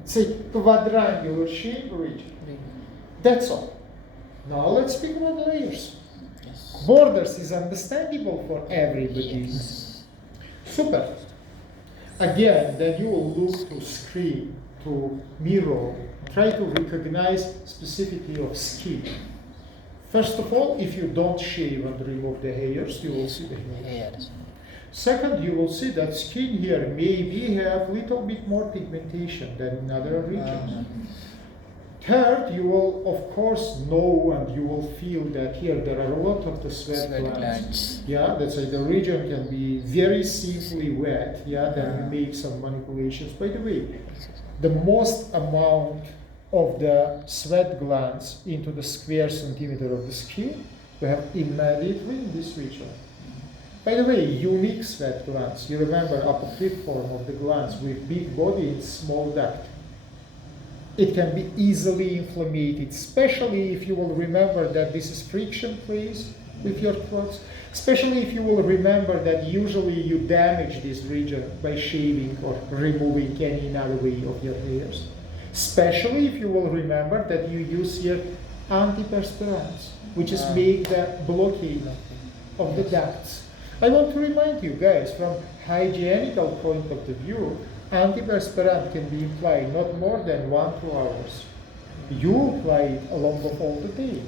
Say quadrangular shape region. That's all. Now let's speak about layers. Yes. Borders is understandable for everybody. Yes. Super. Again, then you will look to screen, to mirror, try to recognize specificity of skin. First of all, if you don't shave and remove the hairs, you will see the hairs. Yes. Second, you will see that skin here maybe have little bit more pigmentation than in other regions. Third, you will of course know and you will feel that here there are a lot of the sweat glands. Glands. Yeah, that's why the region can be very simply wet. Yeah, then we make some manipulations. By the way, the most amount of the sweat glands into the square centimeter of the skin we have immediately in this region. By the way, unique sweat glands. You remember apophyte form of the glands with big body and small duct. It can be easily inflamed, especially if you will remember that this is friction place with your clothes. Especially if you will remember that usually you damage this region by shaving or removing any other way of your hairs. Especially if you will remember that you use here antiperspirants, which is make the blockade of the ducts. I want to remind you guys, from hygienical point of the view, antiperspirant can be applied not more than 1-2 hours. You apply it along the whole day.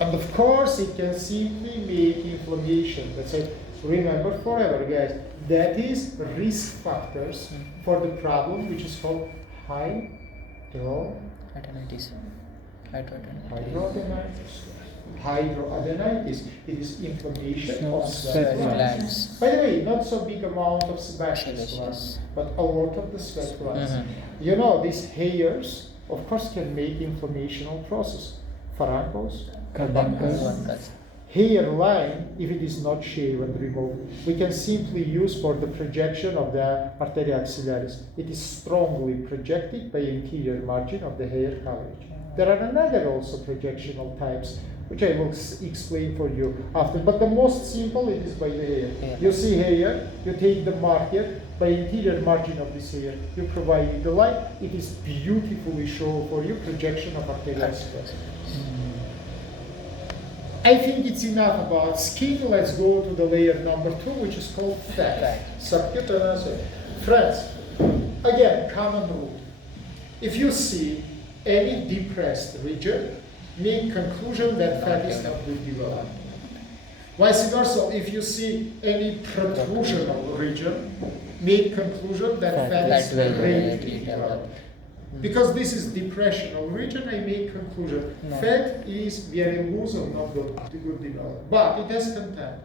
And of course, it can simply make inflammation. That's it. Remember forever, guys, that is risk factors for the problem which is called Hydroadenitis. hydroadenitis. It is inflammation of Sweat sweat glands. Glands. By the way, not so big amount of sebaceous Sebaceous. glands, but a lot of the sweat glands. You know, these hairs, of course, can make inflammational process. Furuncles, Carbuncles. hairline, if it is not shaved and removed, we can simply use for the projection of the arteria axillaris. It is strongly projected by anterior margin of the hair coverage. There are another also projectional types, which I will explain for you after. But the most simple it is by the hair. Yeah. You see hair, you take the marker by interior margin of this hair. You provide it the light. It is beautifully shown for you projection of arteria axillaris. I think it's enough about skin. Let's go to the layer number 2, which is called fat. Fat. Subcutaneous. Friends, again, common rule. If you see any depressed region, make conclusion that fat is not good developed. Vice versa, if you see any protrusional region, make conclusion that fat is Fat will greatly develop. developed. Because this is depressional region, I make conclusion No. fat is very loose or not good developed. But it has content.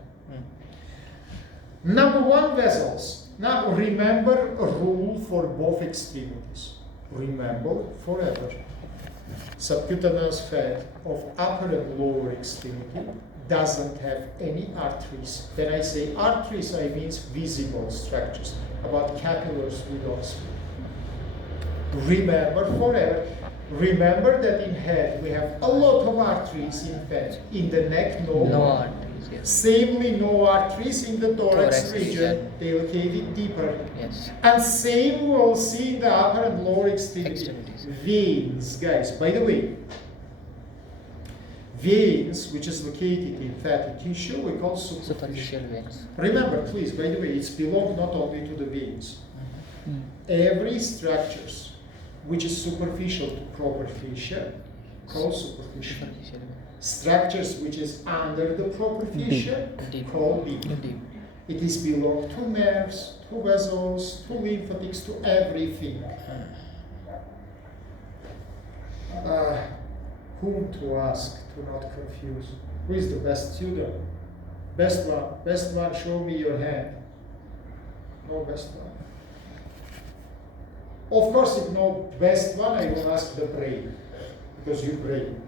Number 1, vessels. Now remember a rule for both extremities. Remember forever. Subcutaneous fat of upper and lower extremity doesn't have any arteries. When I say arteries, I mean visible structures. About capillaries we don't speak. Remember forever. Remember that in head we have a lot of arteries in fat. In the neck, No arteries, yes. Samely, no arteries in the thorax Thorax region. region. They located deeper. Yes. And same we will see in the upper and lower extremities. Veins, guys. By the way, veins, which is located in fatty tissue, we call superficial. Superficial veins. Remember, please, by the way, it's belong not only to the veins. Mm. Every structures which is superficial to proper fascia, called superficial. Superficial Structures which is under the proper fascia, Deep. called deep. veins. Deep. It is belong to nerves, to vessels, to lymphatics, to everything. Whom to ask to not confuse? Who is the best student? Best one, show me your hand. No best one. Of course, if no best one, I will ask the brain, because you brain.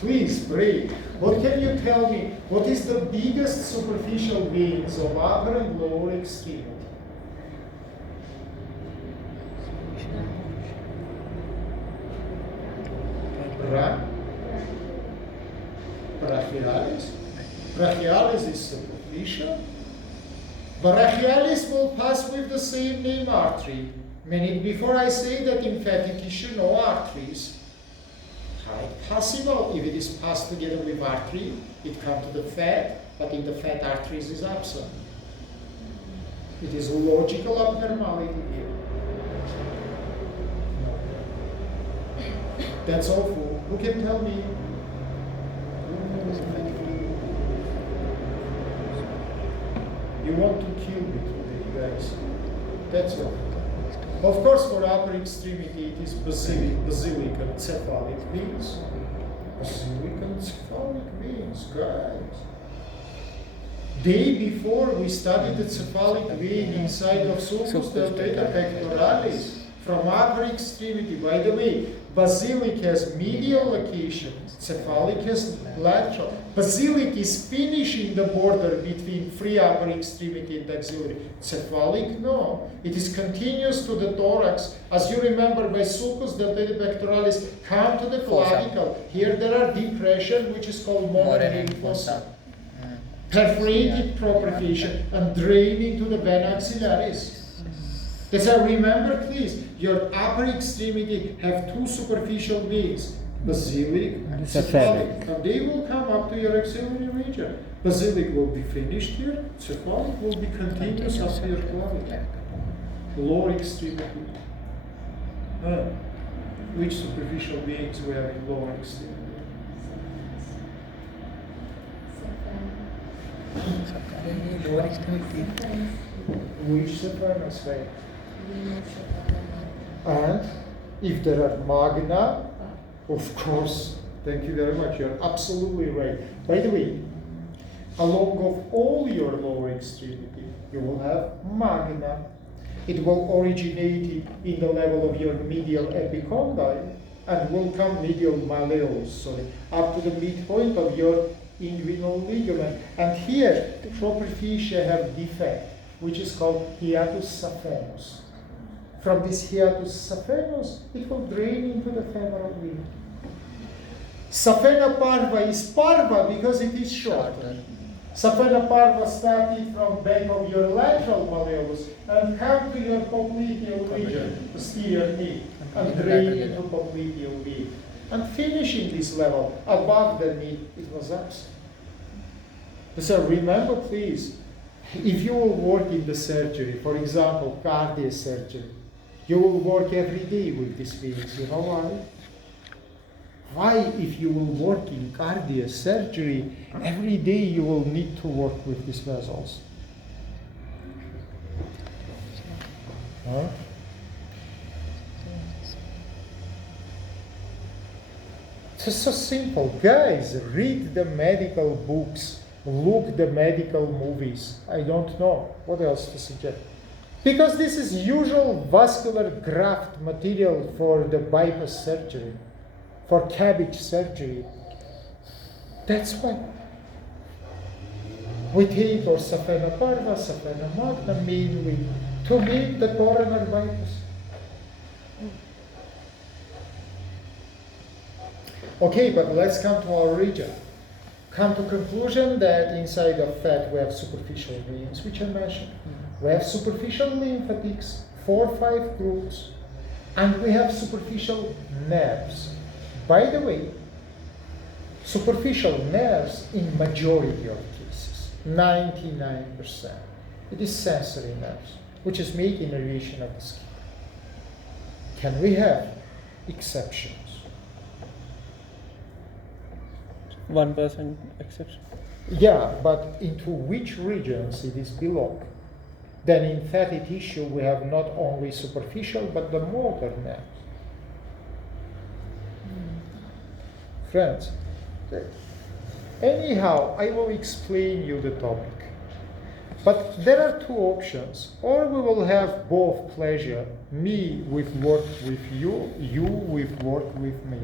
Please, brain. What can you tell me? What is the biggest superficial veins of upper and lower extremity? Brachialis. Brachialis is superficial. Brachialis will pass with the same name artery. Meaning, before I say that in fatty tissue no arteries, quite possible if it is passed together with artery, it comes to the fat, but in the fat arteries is absent. It is a logical abnormality here. That's awful. Who can tell me? You want to kill me today, guys. That's all. Of course, for upper extremity, it is basilic and cephalic veins. Basilic and cephalic veins, guys. Day before, we studied the cephalic vein inside of sulcus deltoides pectoralis from upper extremity. By the way, basilic has medial location, cephalic has lateral. Basilic is finishing the border between free upper extremity and axillary. Cephalic, no. It is continuous to the thorax. As you remember, by sulcus deltoides pectoralis, come to the clavicle. Here there are depression, which is called monorail fossa. Perforated proper fascia and drain into the vena axillaris. That's why remember, please, your upper extremity have two superficial veins, basilic and cephalic. And they will come up to your axillary region. Basilic will be finished here, cephalic will be continuous up to your clavicle. Lower extremity. Which superficial veins we have in lower extremity? Lower extremity. Which saphenous vein? And if there are magna, of course, thank you very much, you're absolutely right. By the way, along of all your lower extremity, you will have magna. It will originate in the level of your medial epicondyle and will come medial malleolus, sorry, up to the midpoint of your inguinal ligament. And here, the proper fascia have defect, which is called hiatus saphenous. From this hiatus saphenous, it will drain into the femoral vein. Saphena parva is parva because it is shorter. Saphena parva started from back of your lateral malleolus and come to your popliteal region, posterior knee, and drain into popliteal vein. And finishing this level, above the knee, it was absent. So remember, please, if you will work in the surgery, for example, cardiac surgery, you will work every day with these veins. You know why? Why, if you will work in cardiac surgery, every day you will need to work with these vessels? Huh? It's so simple. Guys, read the medical books, look the medical movies. I don't know what else to suggest. Because this is usual vascular graft material for the bypass surgery, for cabbage surgery. That's why we take our safena parva, safena magna mainly to make the coronary bypass. Okay, but let's come to our region. Come to conclusion that inside of fat we have superficial veins, which I mentioned. We have superficial lymphatics, 4 or 5 groups, and we have superficial nerves. By the way, superficial nerves in majority of cases, 99%, it is sensory nerves, which is making innervation of the skin. Can we have exceptions? 1% exception. Yeah, but into which regions it is belong? Then in fatty tissue we have not only superficial but the motor nerves. Friends, anyhow, I will explain you the topic. But there are 2 options. Or we will have both pleasure, me with work with you, you with work with me.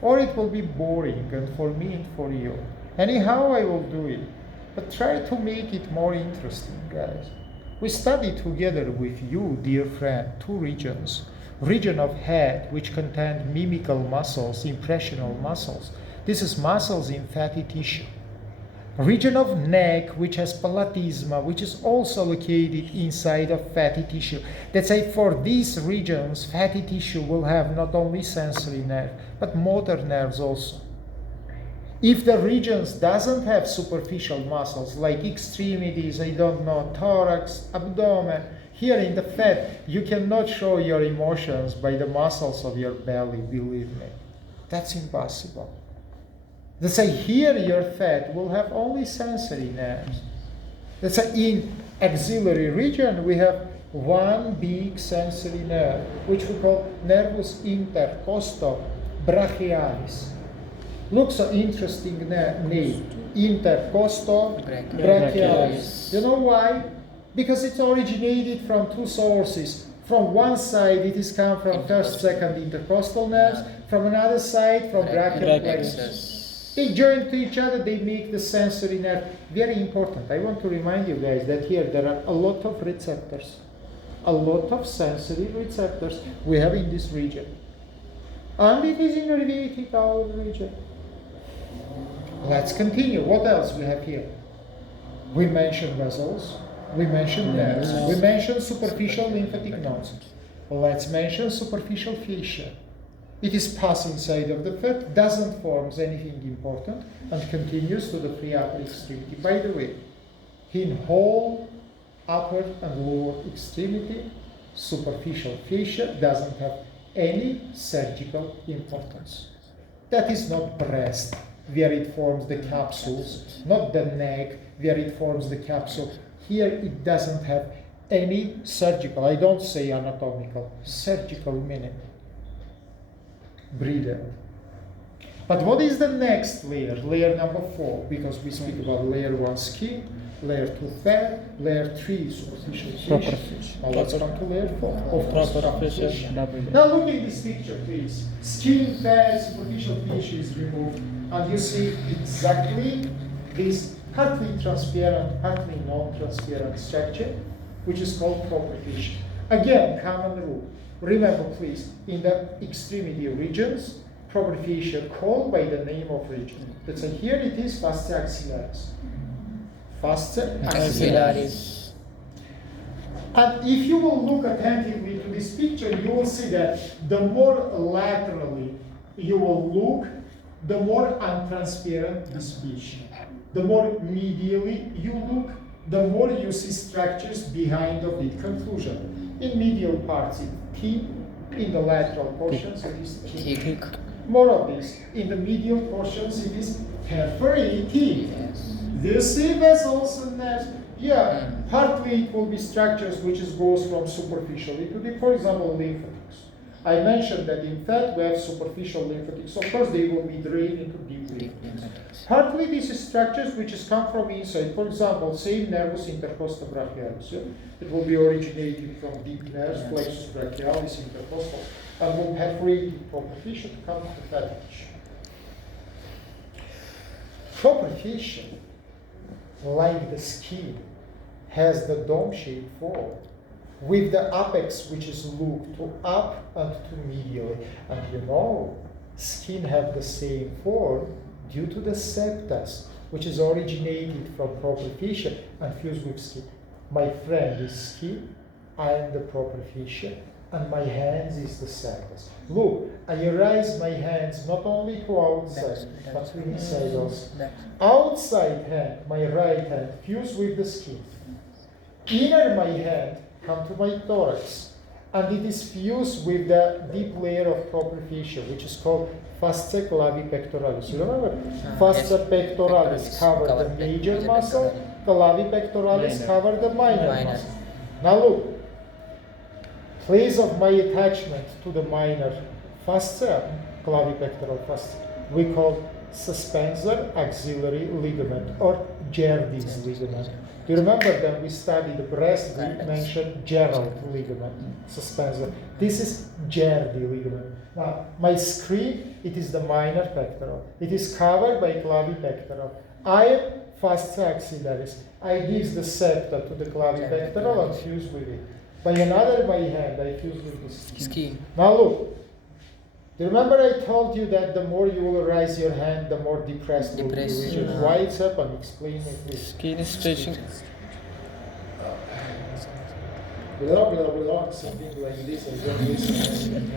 Or it will be boring and for me and for you. Anyhow, I will do it. But try to make it more interesting, guys. We study together with you, dear friend, 2 regions. Region of head, which contain mimical muscles, impressional muscles. This is muscles in fatty tissue. Region of neck, which has palatisma, which is also located inside of fatty tissue. That's why for these regions, fatty tissue will have not only sensory nerve, but motor nerves also. If the regions doesn't have superficial muscles, like extremities, I don't know, thorax, abdomen, here in the fat, you cannot show your emotions by the muscles of your belly, believe me. That's impossible. Let's say here your fat will have only sensory nerves. Let's say in axillary region we have one big sensory nerve, which we call nervus intercosto brachialis. Looks so interesting name, intercosto brachialis. You know why? Because it originated from 2 sources. From one side it is come from first, second intercostal nerves, from another side from brachial plexus. They join to each other, they make the sensory nerve. Very important. I want to remind you guys that here there are a lot of receptors. A lot of sensory receptors we have in this region. And it is innervated our region. Let's continue. What else we have here? We mentioned vessels. We mentioned nerves. We mentioned superficial lymphatic nodes. Let's mention superficial fascia. It is passed inside of the fat, doesn't form anything important, and continues to the free upper extremity. By the way, in whole upper and lower extremity, superficial fascia doesn't have any surgical importance. That is not breast, where it forms the capsules, not the neck, where it forms the capsule. Here it doesn't have any surgical, I don't say anatomical, surgical meaning. Breathe out. But what is the next layer? Layer number 4, because we speak about layer 1 skin, layer 2 fat, layer 3 superficial Proper fascia. Now let's come to layer 4. Of course, Proper fascia, fascia. double. Now look at this picture, please. Skin, fat, superficial fascia is removed, and you see exactly this partly transparent, partly non-transparent structure, which is called proper fascia. Again, common rule. Remember, please, in the extremity regions, proper fascia called by the name of region. Let's say here it is fascia axillaris. Fascia axillaris. And if you will look attentively to this picture, you will see that the more laterally you will look, the more untransparent the speech. The more medially you look, the more you see structures behind of it. Conclusion. In medial parts, it's thin. In the lateral portions, it is thick. More of this. In the medial portions, it is perforated. Yes. Do you see vessels and nerves? Yeah, partly it will be structures which goes from superficially to the, for example, lymphatics. I mentioned that in fat we have superficial lymphatics. Of course, they will be drained into deep lymphatics. Partly these structures which come from inside. For example, say nervus intercosta brachialis. Yeah? It will be originating from deep nerves, plexus brachialis, intercostal, and will perforate proper tissue to come to the fat tissue. Proper tissue, like the skin, has the dome-shaped form, with the apex which is looped to up and to medially. And you know, skin have the same form due to the septus, which is originated from proper tissue and fused with skin. My friend is skin, I am the proper tissue, and my hands is the septus. Look, I raise my hands not only to outside, but to inside also. Outside hand, my right hand, fused with the skin. Inner my hand, come to my thorax, and it is fused with the deep layer of proper tissue, which is called fascia clavi pectoralis. You remember? Fascia pectoralis cover the major muscle, clavi pectoralis cover the minor muscle. Now look, place of my attachment to the minor fascia, clavipectoral fascia, we call suspensor axillary ligament or Gerdy's ligament. Do you remember that we studied the breast, we mentioned Gerald ligament, suspensor. This is Gerdy ligament. Now, my screen, it is the minor pectoral. It is covered by clavipectoral. I am fascia axillaris. I give the septa to the clavipectoral and fuse with it. By another my hand, I fuse with the skin. Now look, do you remember I told you that the more you will raise your hand, the more depressed will be the region? Why it's up and explain it, please. Skin is stretching. Blah, blah, blah, something like this. I don't listen.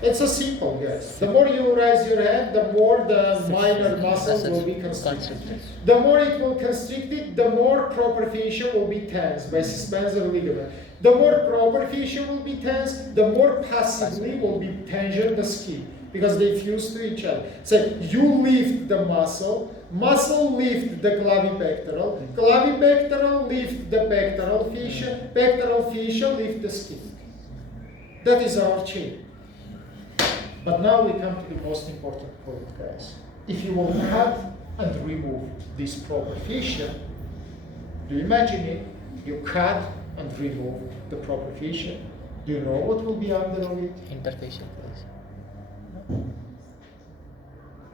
It's a simple, guys. The more you raise your hand, the more the minor muscles will be constricted. The more it will constrict it, the more proper fascia will be tense by suspensor ligament. The more proper fascia will be tense, the more passively will be tension the skin, because they fuse to each other. So you lift the muscle, muscle lift the clavipectoral, clavipectoral lift the pectoral fascia lift the skin. That is our chain. But now we come to the most important point, guys. If you will cut and remove this proper fascia, do you imagine it? You cut and remove the proper fascia. Do you know what will be under of it? Interfacial place.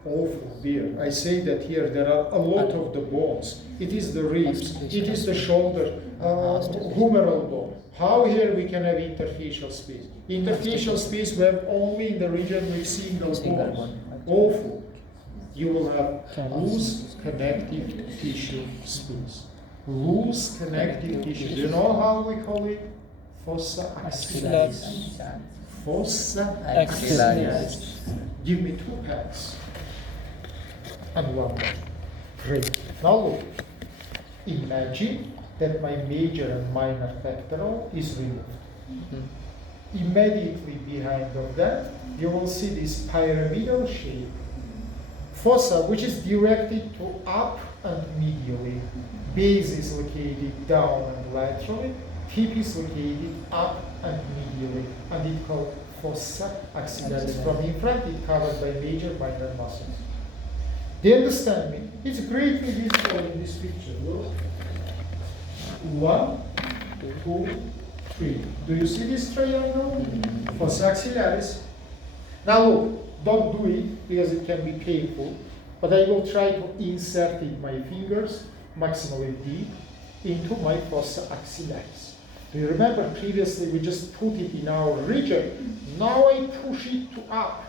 Awful, dear. I say that here there are a lot of the bones. It is the ribs, it is the shoulder, humeral bone. How here we can have interfacial space? Interfacial space we have only in the region with single bones. Awful. You will have loose connective tissue space. Loose connective tissue. Do you know how we call it? Fossa axillaris. Fossa axillaris. Give me 2 pens and 1 more. Great. Now look. Imagine that my major and minor pectoral is removed. Immediately behind of that, you will see this pyramidal shape fossa, which is directed to up and medially. Base is located down and laterally. Tip is located up and medially, and it's called fossa axillaris. From in front, it's covered by major minor muscles. Do you understand me? It's greatly visible in this picture. Look. 1, 2, 3. Do you see this triangle? Fossa axillaris. Now look, don't do it because it can be painful, but I will try to insert it my fingers maximally deep into my fossa axillaris. Do you remember previously we just put it in our region? Now I push it to up.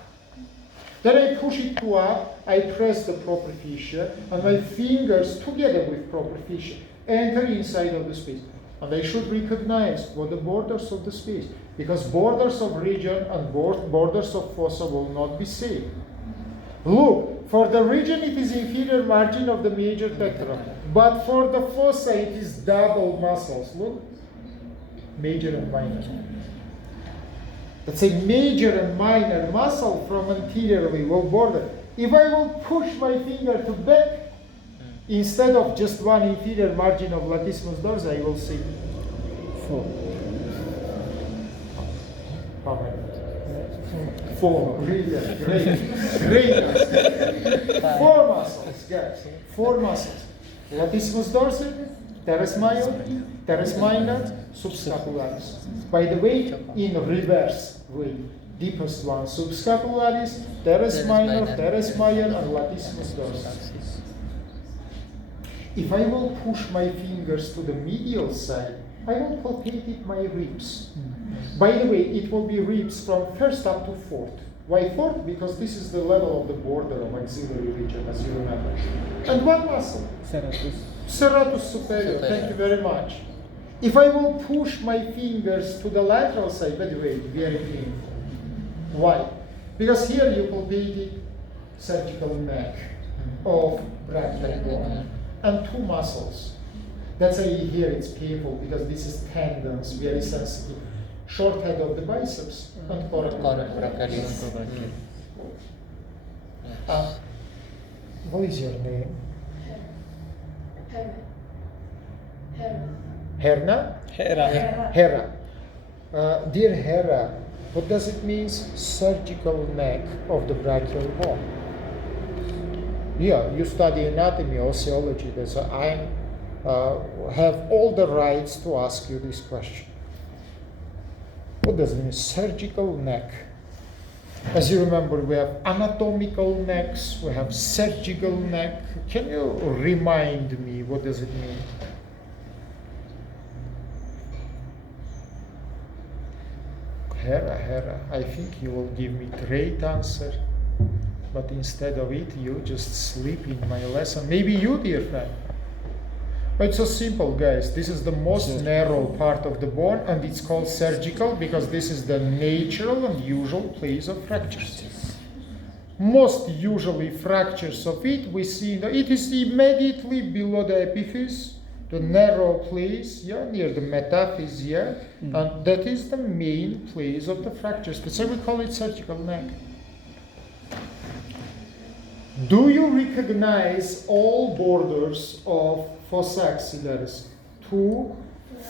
Then I push it to up, I press the proper fascia, and my fingers together with proper fascia enter inside of the space. And I should recognize what the borders of the space. because borders of region and borders of fossa will not be same. Look, for the region it is inferior margin of the major pectoral, but for the fossa it is double muscles. Look, major and minor. Let's say major and minor muscle from anteriorly will border. If I will push my finger to back, instead of just one inferior margin of latissimus dorsi, I will see 4. How many? 4. Brilliant. Great. Great. 4 muscles, guys. 4 muscles. Latissimus dorsi, teres major, teres minor, subscapularis. By the way, in reverse way. Deepest one, subscapularis, teres minor, teres major, and latissimus dorsi. If I will push my fingers to the medial side, I will palpate my ribs. By the way, it will be ribs from first up to fourth. Why fourth? Because this is the level of the border of axillary region, as you remember. And one muscle, serratus superior. Thank you very much. If I will push my fingers to the lateral side, by the way, very painful. Why? Because here you palpate the surgical neck of brachial bone and 2 muscles. That's why here it's painful, because this is tendons, very sensitive. Short head of the biceps and coracoids. What is your name? Herna? Hera. Dear Hera, what does it mean, surgical neck of the brachial bone? Yeah, you study anatomy or osteology, so I have all the rights to ask you this question. What does it mean, surgical neck? As you remember, we have anatomical necks, we have surgical neck. Can you remind me, what does it mean? Hera, I think you will give me great answer, but instead of it, you just sleep in my lesson. Maybe you, dear friend. But it's so simple, guys. This is the most narrow part of the bone, and it's called surgical because this is the natural and usual place of fractures. Most usually fractures of it, we see, it is immediately below the epiphyse, the narrow place, near the metaphyse, and that is the main place of the fractures. That's why we call it surgical neck. Do you recognize all borders of fossa axillaris? 2,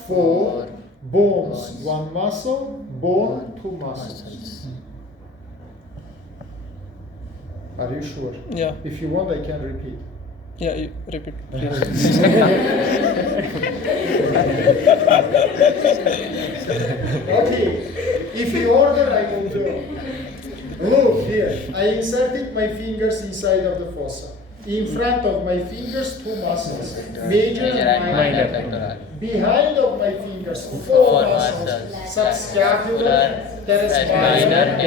4, bones, 1 muscle, bone, 2 muscles. Are you sure? Yeah. If you want, I can repeat. Yeah, you repeat, please. Okay, if you order, I will do. Look here, I inserted my fingers inside of the fossa. In front of my fingers, 2 muscles, major and minor. Behind of my fingers, 4 muscles, subscapular, teres minor,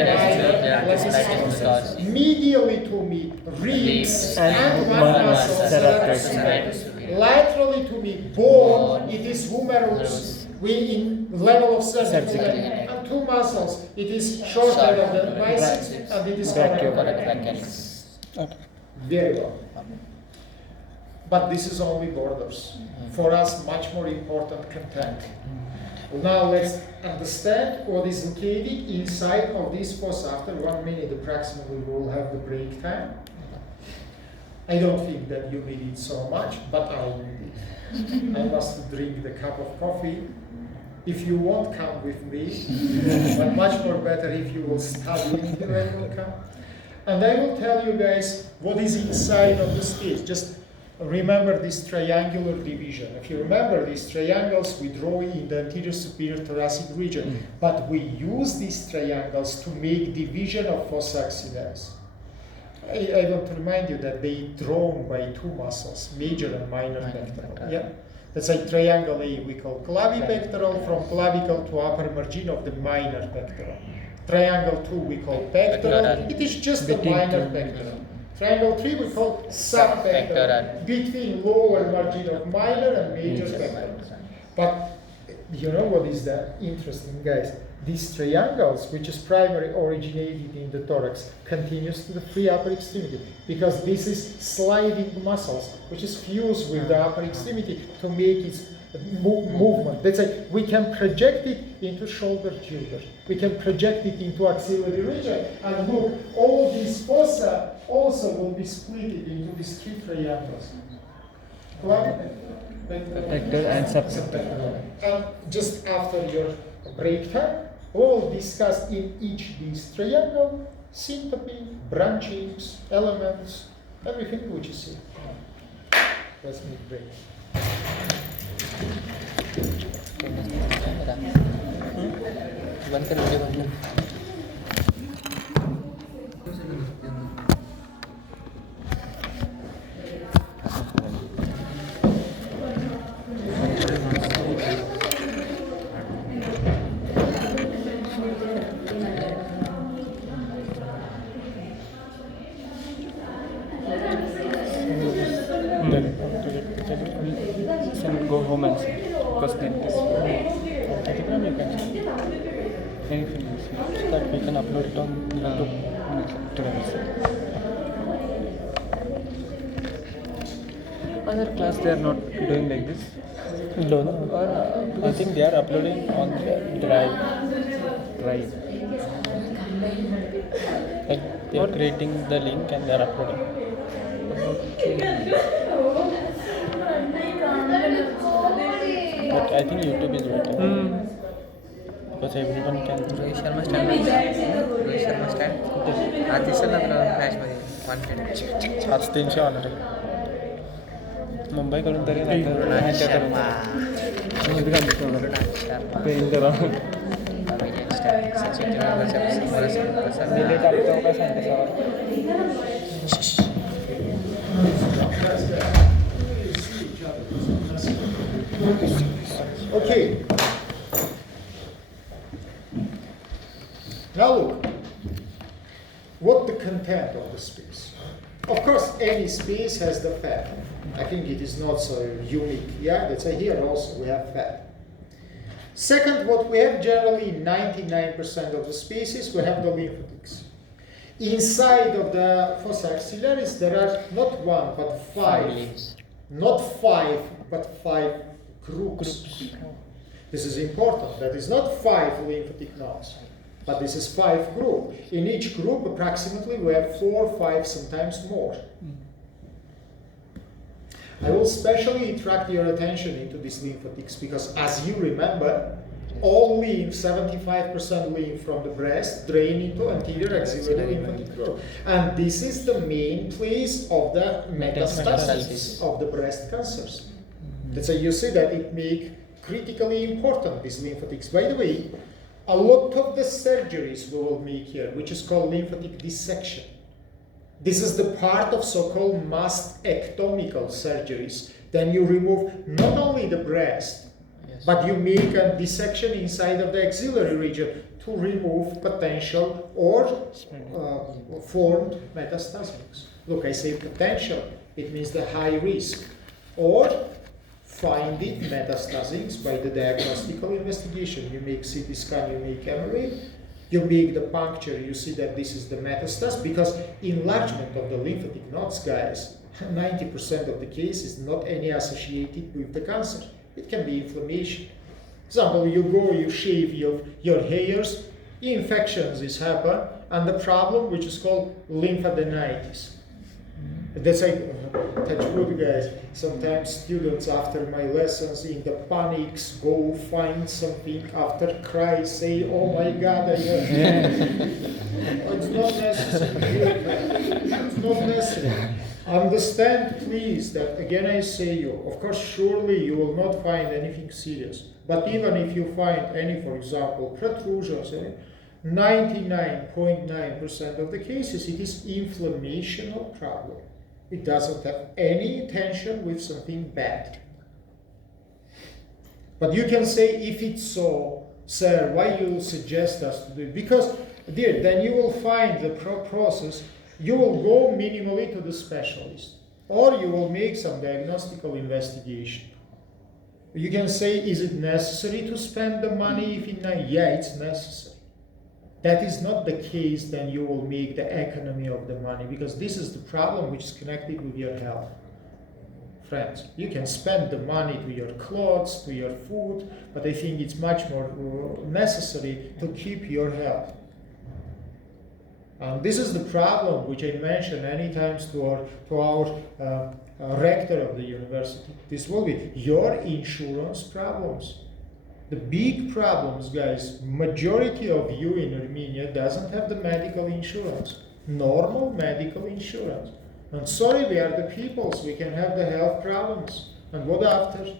latissimus dorsi. Medially to me, ribs and 1 muscle, serratus superior. Laterally to me, bone, it is humerus, we in level of cervical, and 2 muscles, it is short head of the biceps, and it is coracoids. Okay. Very well. But this is only borders. For us, much more important content. Now let's understand what is located inside of this fossa. After 1 minute approximately, we will have the break time. I don't think that you need it so much, but I need it. I must drink the cup of coffee. If you won't come with me, but much more better if you will study until I will come. And I will tell you guys what is inside of the stage. Just remember this triangular division. If you remember these triangles, we draw in the anterior superior thoracic region, but we use these triangles to make division of fossa axillaris. I want to remind you that they drawn by 2 muscles, major and minor pectoral. Yeah, that's a triangle A we call clavipectoral, from clavicle to upper margin of the minor pectoral. Triangle 2 we call pectoral. It is just the minor pectoral. Triangle 3 we call subpectoral, between lower margin of minor and major pectoral. But you know what is the interesting, guys? These triangles, which is primarily originated in the thorax, continues to the free upper extremity because this is sliding muscles, which is fused with the upper extremity to make its movement. Let's say we can project it into shoulder girdle. We can project it into axillary region. And look, all these fossa also will be split into these three triangles. Vector and subsector. And just after your break time, we'll discuss in each these triangle, syncope, branchings, elements, everything which is here. Let's make break. बंद कर video बंद कर Then go home and see. Because then this Telegram you can see anything you see. So that we can upload it on YouTube to the website. Other class they are not doing like this. लो ना Or I think they are uploading on the drive. Like they are creating the link and they are uploading. But I think YouTube is better. Because everyone can. Rohit Sharma stand आज दिसेल ना तुला मॅचमध्ये 110 आज 300 honour आहे मुंबईकडून तरी नाही तर रोहित शर्मा सचिन तेंडुलकरच्या काय सांगते Okay. Now look, what the content of the space. Of course, any space has the fat. I think it is not so unique. Yeah, let's say here also we have fat. Second, what we have generally in 99% of the spaces, we have the lymphatics. Inside of the fossa axillaris, there are not one, but five. Not five, but 5 groups. This is important. That is not 5 lymphatic nodes, but this is 5 groups. In each group, approximately, we have 4, 5, sometimes more. I will specially attract your attention into these lymphatics because, as you remember, all lymph, 75% lymph from the breast, drain into anterior axillary lymphatic group. And this is the main place of the metastasis of the breast cancers. That's why you see that it make critically important, these lymphatics. By the way, a lot of the surgeries we will make here, which is called lymphatic dissection. This is the part of so-called mastectomical surgeries. Then you remove not only the breast, but you make a dissection inside of the axillary region to remove potential or formed metastases. Look, I say potential, it means the high risk. Or finding metastases by the diagnostical investigation. You make CT scan, you make MRI, you make the puncture, you see that this is the metastasis, because enlargement of the lymphatic nodes, guys, 90% of the cases not any associated with the cancer. It can be inflammation. For example, you go, you shave your hairs, infections is happen, and the problem which is called lymphadenitis. That's like, touch wood, guys. Sometimes students after my lessons in the panics go find something after cry, say, oh my God, I have It's not necessary. It's not necessary. Understand, please, that again I say you, of course, surely you will not find anything serious. But even if you find any, for example, protrusions, 99.9% of the cases, it is inflammational problem. It doesn't have any intention with something bad. But you can say, if it's so, sir, why you suggest us to do it? Because, dear, then you will find the process. You will go minimally to the specialist, or you will make some diagnostical investigation. You can say, is it necessary to spend the money? If it not, yeah, it's necessary. That is not the case, then you will make the economy of the money, because this is the problem which is connected with your health. Friends, you can spend the money to your clothes, to your food, but I think it's much more necessary to keep your health. This is the problem which I mentioned many times to our rector of the university. This will be your insurance problems. The big problems, guys, majority of you in Armenia doesn't have the medical insurance, normal medical insurance. And sorry, we are the peoples, we can have the health problems. And what after?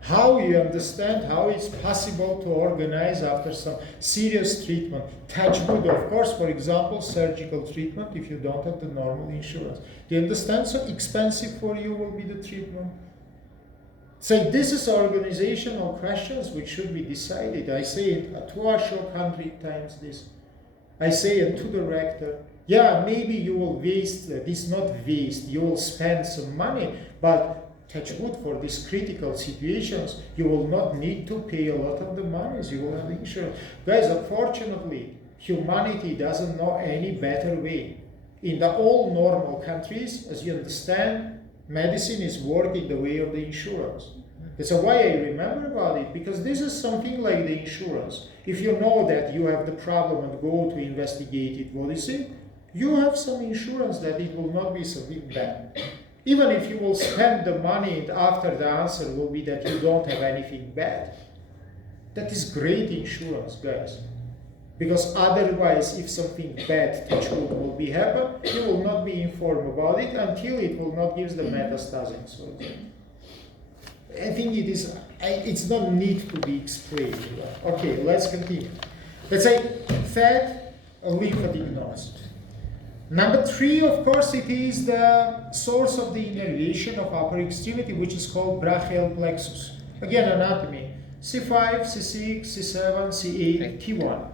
How you understand how it's possible to organize after some serious treatment? Touch wood, of course, for example, surgical treatment if you don't have the normal insurance. Do you understand? So expensive for you will be the treatment. So this is organizational questions which should be decided. I say it to Ashok 100 times this. I say it to the rector. Yeah, maybe you will waste, this not waste, you will spend some money, but touch wood, for these critical situations, you will not need to pay a lot of the monies, you will have insurance. Guys, unfortunately, humanity doesn't know any better way. In the all normal countries, as you understand, medicine is working the way of the insurance. That's why I remember about it, because this is something like the insurance. If you know that you have the problem and go to investigate it, what is it? You have some insurance that it will not be something bad. Even if you will spend the money and after the answer will be that you don't have anything bad. That is great insurance, guys. Because otherwise, if something bad will be happen, you will not be informed about it until it will not give the metastasis. So I think it is. It's not need to be explained. Okay, let's continue. Let's say fat lymphatic nodes. Number 3, of course, it is the source of the innervation of upper extremity, which is called brachial plexus. Again, anatomy: C5, C6, C7, C8, T1.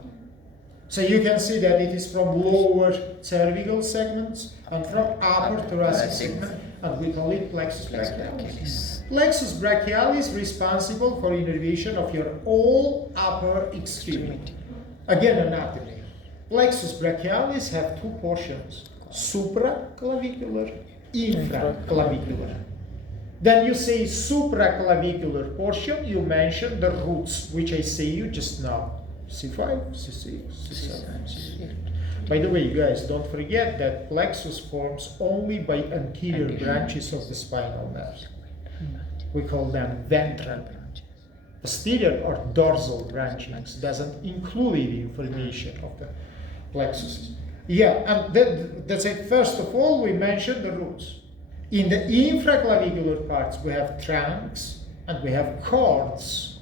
So you can see that it is from lower cervical segments and from upper thoracic segment, and we call it plexus brachialis. Plexus brachialis responsible for innervation of your all upper extremity. Again, anatomy. Plexus brachialis have 2 portions: supraclavicular, infraclavicular. Then you say supraclavicular portion, you mention the roots, which I say you just now. C5, C6, C7, C8. By the way, you guys, don't forget that plexus forms only by anterior branches of the spinal nerves. We call them ventral branches. Posterior or dorsal branches doesn't include the information of the plexus. Yeah, and that's it. First of all, we mentioned the roots. In the infraclavicular parts, we have trunks and we have cords.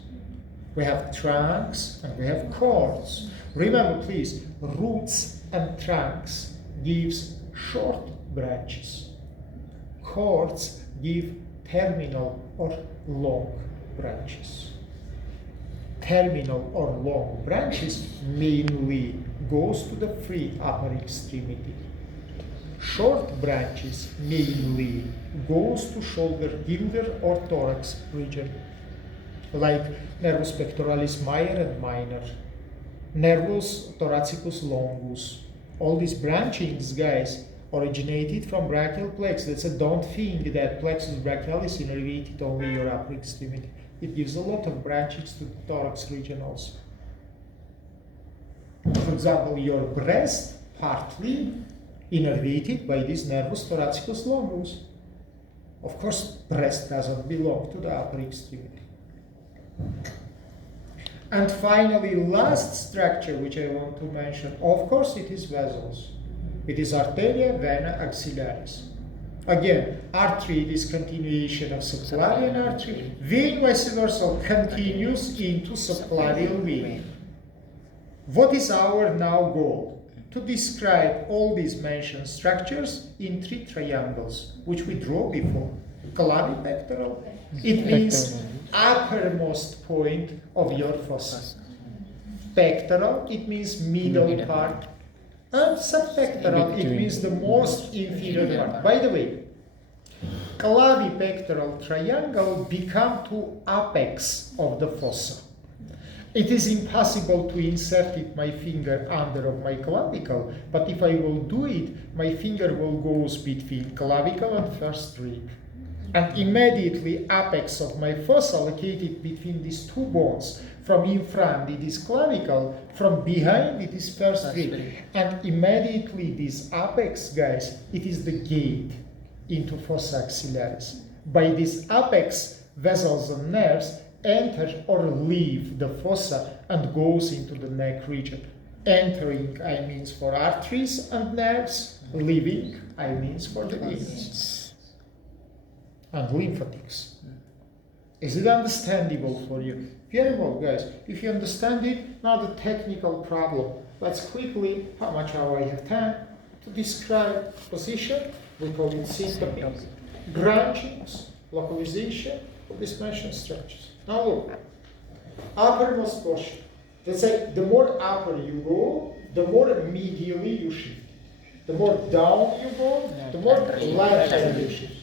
We have trunks and we have cords. Remember, please, roots and trunks gives short branches. Cords give terminal or long branches. Terminal or long branches mainly goes to the free upper extremity. Short branches mainly goes to shoulder girdle or thorax region, like nervus pectoralis major and minor, nervus thoracicus longus. All these branchings, guys, originated from brachial plexus. So don't think that plexus brachialis innervated only your upper extremity. It gives a lot of branches to the thorax region also. For example, your breast partly innervated by this nervus thoracicus longus. Of course, breast doesn't belong to the upper extremity. And finally, last structure which I want to mention, of course, it is vessels. It is arteria, vena, axillaris. Again, artery is continuation of subclavian artery. Vein, vice versa, continues into subclavian vein. What is our now goal? To describe all these mentioned structures in 3 triangles, which we draw before. Clavipectoral, it means uppermost point of your fossa. Pectoral, it means middle part. And subpectoral, it means the most inferior part. By the way, clavipectoral triangle become to apex of the fossa. It is impossible to insert it my finger under of my clavicle, but if I will do it, my finger will go between clavicle and first rib. And immediately apex of my fossa located between these two bones. From in front it is clavicle, from behind it is first rib. And immediately this apex, guys, it is the gate into fossa axillaris. By this apex, vessels and nerves enter or leave the fossa and goes into the neck region. Entering, I means for arteries and nerves. Leaving, I means for the veins and lymphatics. Is it understandable for you? Very well, guys. If you understand it, now the technical problem. Let's quickly, how much hour I have time, to describe position. We call it syncope, branchings, localization, dispersion structures. Now look, uppermost portion. Let's say the more upper you go, the more medially you shift. The more down you go, the more laterally you shift.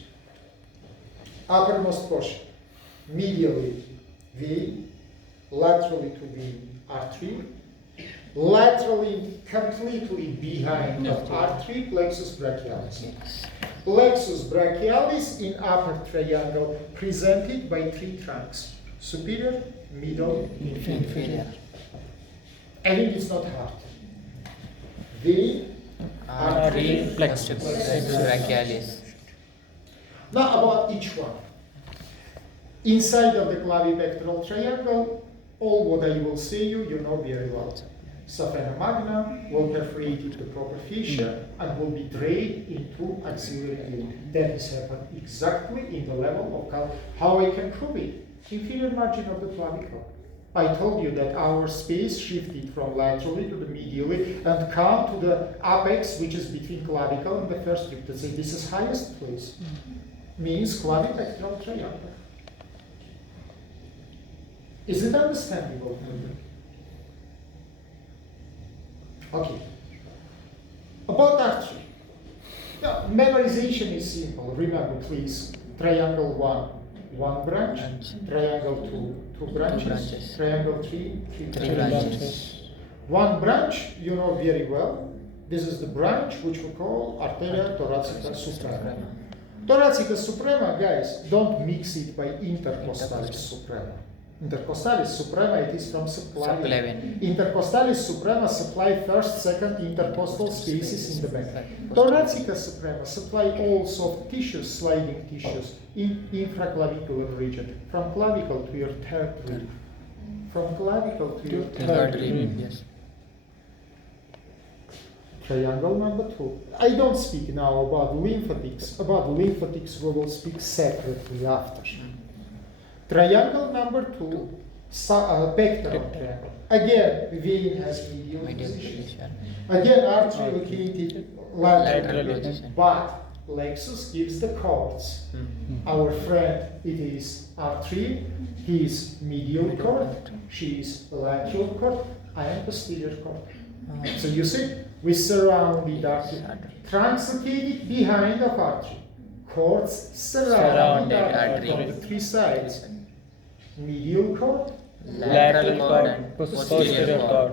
Uppermost portion, medially vein, laterally to vein artery, laterally completely behind the artery, plexus brachialis. Plexus brachialis in upper triangle presented by three trunks: superior, middle, inferior. I think it's not hard. Vein, artery, Plexus brachialis. Now about each one. Inside of the clavipectoral triangle, all what I will say you know very well. Saphena magna will perforate the proper fissure and will be drained into axillary vein. That is happened exactly in the level of how I can prove it. Inferior margin of the clavicle. I told you that our space shifted from laterally to the medially and come to the apex, which is between clavicle and the first rib. Let's say this is highest place. Means clavipectoral triangle. Is it understandable? Okay. About artery. Now, memorization is simple. Remember, please. Triangle 1 branch. Triangle 2 branches. Triangle 3 branches. One branch, you know very well. This is the branch which we call arteria thoracica suprema. Thoracica suprema, guys, don't mix it by intercostalis suprema. Intercostalis suprema, it is from subclavian. Intercostalis suprema supply first, second intercostal spaces in the back. Thoracica suprema supply all soft tissues, sliding tissues in infraclavicular region, from clavicle to your third rib. From clavicle to your third rib. Yes. Triangle number 2. I don't speak now about lymphatics. About lymphatics we will speak separately after. Triangle number 2, pectoral triangle. Again, vein has medial position. Again, artery located laterally, but plexus gives the chords. Our friend, it is artery, he is medial cord, she is lateral cord, I am posterior cord. So you see, we surround the artery, trunks located behind the artery, cords surround the artery on the three sides. Medial cord, Lateral cord and posterior cord.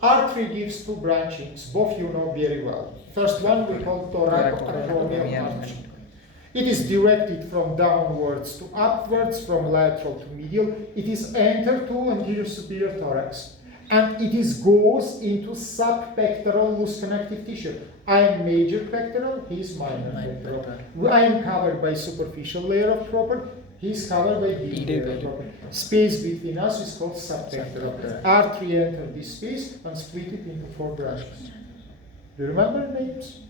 Artery gives two branchings, both you know very well. First one we call thoracoacromial artery. It is directed from downwards to upwards, from lateral to medial. It is entered to anterior superior thorax, and it is goes into subpectoral loose connective tissue. I am major pectoral, he is minor pectoral. I am covered by superficial layer of proper, he is covered by deep layer of proper. Space between us is called subpectoral. Artery entered this space and split it into 4 branches. Do you remember names?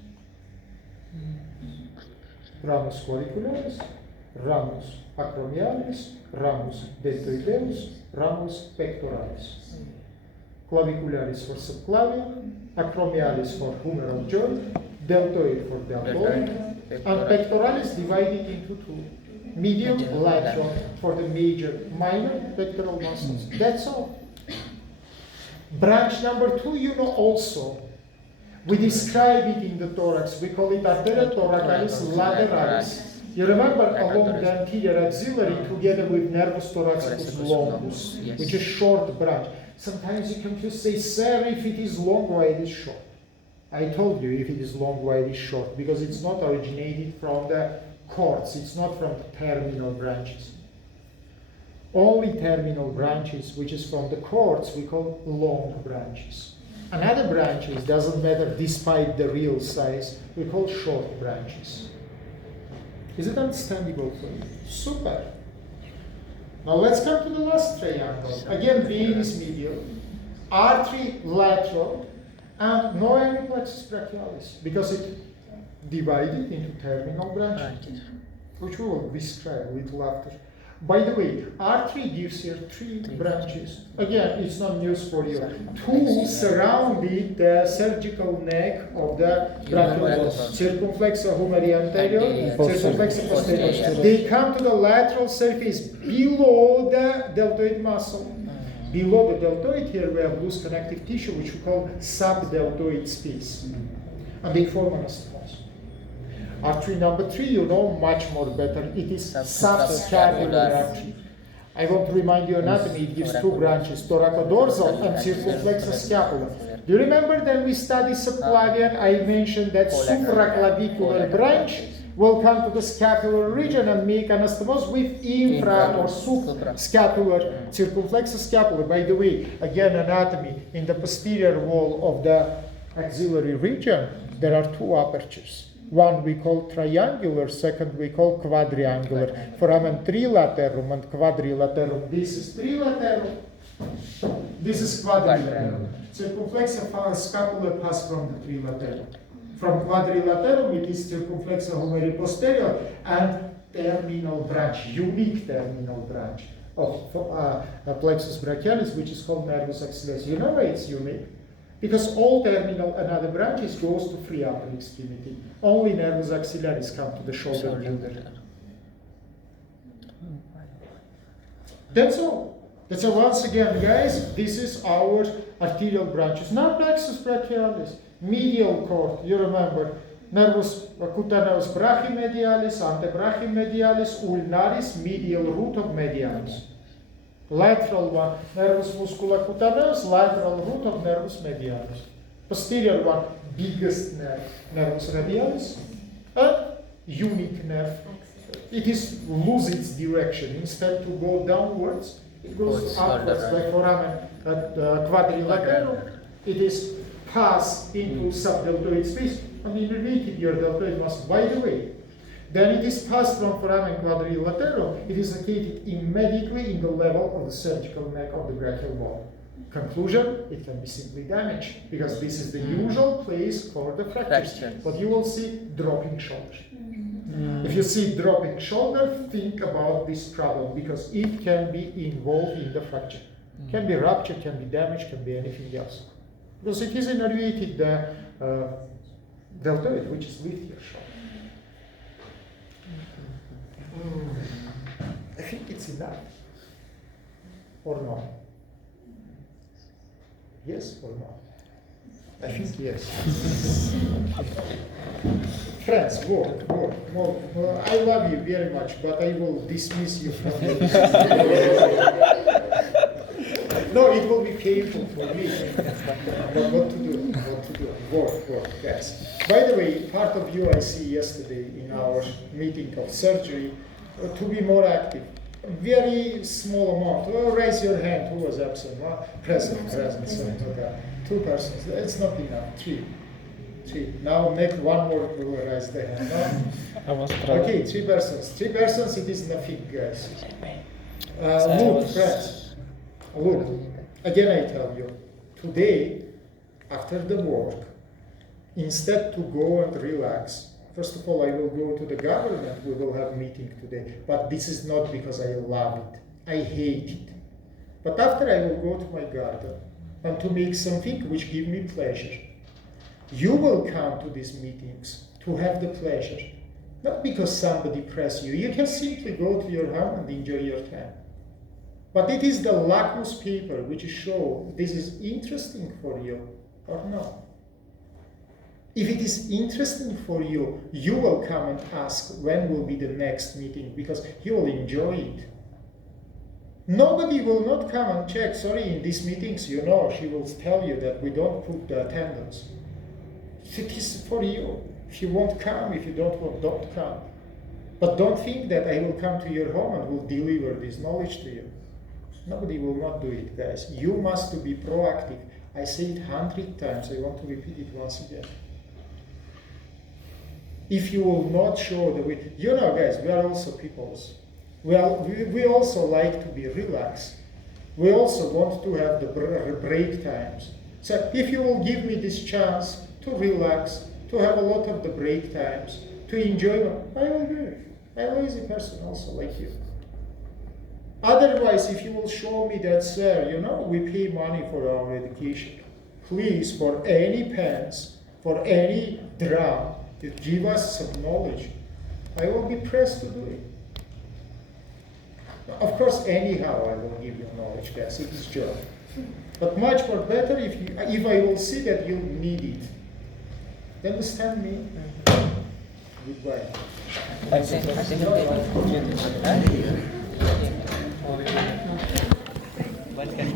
Ramus clavicularis, ramus acromialis, ramus deltoideus, ramus pectoralis. Clavicularis for subclavian, acromialis for humeral joint, deltoid for deltoid, and pectoralis divided into 2. Medial, lateral for the major, minor pectoral muscles. That's all. Branch number 2, you know also. We describe it in the thorax. We call it arteria thoracalis lateralis. You remember along the anterior axillary together with nervus thoracicus longus, Yes. which is short branch. Sometimes you confuse, say, sir, if it is long, why it is short? I told you if it is long, why it is short, because it's not originated from the cords, it's not from the terminal branches. Only terminal branches, which is from the cords, we call long branches. Another branches, doesn't matter despite the real size, we call short branches. Is it understandable for you? Super. Now let's come to the last triangle. Again, vein is medial, artery lateral, and no hemiplexus brachialis, because it divided into terminal branches, which we will describe a little after. By the way, artery gives here three branches. Again, it's not news for you. Two surrounded the surgical neck of the brachial bone. Circumflexa humeri anterior, circumflexa posterior. They come to the lateral surface below the deltoid muscle. Below the deltoid here we have loose connective tissue which we call subdeltoid space. And they form anastomose. Artery number 3, you know much more better. It is subscapular artery. I want to remind you anatomy. It gives two branches, thoracodorsal and circumflexa scapula. Do you remember that we studied subclavian? I mentioned that supraclavicular branch will come to the scapular region and make anastomose with infra or subscapular circumflexa scapula. By the way, again, anatomy. In the posterior wall of the axillary region, there are two apertures. One we call triangular, second we call quadriangular. Foramen trilaterum and quadrilaterum. This is trilaterum, this is quadrilaterum. Circumflexa scapula pass from the trilaterum. From quadrilaterum it is circumflexa humeri posterior and terminal branch, unique terminal branch of plexus brachialis, which is called nervus axillaris. You know why it's unique? Because all terminal and other branches goes to free upper extremity. Only nervus axillaris come to the shoulder builder. That's all. That's all. Once again, guys, this is our arterial branches. Now plexus brachialis, medial cord, you remember, nervus cutaneus brachymedialis, antebrachymedialis, ulnaris, medial root of medialis. Lateral one, nervus musculocutaneus, lateral root of nervus medialis. Posterior one, biggest nerve, nervus radialis, and unique nerve. It is lose its direction. Instead to go downwards, it goes upwards by foramen quadrilateral. It is pass into subdeltoid space and innervated your deltoid muscle. By the way, then it is passed from foramen quadrilateral. It is located immediately in the level of the surgical neck of the brachial bone. Conclusion, it can be simply damaged because this is the usual place for the fractures. But you will see dropping shoulders. If you see dropping shoulder, think about this problem because it can be involved in the fracture. Can be rupture, can be damage, can be anything else. Because it is innervated deltoid, which is lift your shoulder. I think it's enough. Or no? Yes or no? I think yes. Friends, work. Well, I love you very much, but I will dismiss you from the No, it will be painful for me. But what to do? Work, guys. By the way, part of you I see yesterday in our meeting of surgery to be more active. Very small amount. Well, raise your hand. Who was absent? Present. Sorry, okay. 2 persons. It's not enough. 3. Now make one more who raise the hand. No? Okay, 3 persons. 3 persons. It is nothing, guys. Look, friends. Look. Again, I tell you. Today, after the work, instead to go and relax, first of all, I will go to the government. We will have a meeting today. But this is not because I love it. I hate it. But after I will go to my garden and to make something which gives me pleasure. You will come to these meetings to have the pleasure. Not because somebody press you. You can simply go to your home and enjoy your time. But it is the lacus paper which shows this is interesting for you or no. If it is interesting for you, you will come and ask when will be the next meeting because you will enjoy it. Nobody will not come and check, sorry, in these meetings, you know, she will tell you that we don't put the attendance. It is for you. If you won't come, if you don't want, don't come. But don't think that I will come to your home and will deliver this knowledge to you. Nobody will not do it, guys. You must to be proactive. I say it 100 times. I want to repeat it once again. If you will not show the way, you know, guys, we are also peoples. We also like to be relaxed. We also want to have the break times. So if you will give me this chance to relax, to have a lot of the break times, to enjoy them, I will do it. I'm a lazy person also like you. Otherwise, if you will show me that, sir, you know, we pay money for our education. Please, for any pens, for any drum, you give us some knowledge. I will be pressed to do it. Of course, anyhow, I will give you knowledge, guys. It is job. But much more better if I will see that you need it. You understand me? Goodbye. I think they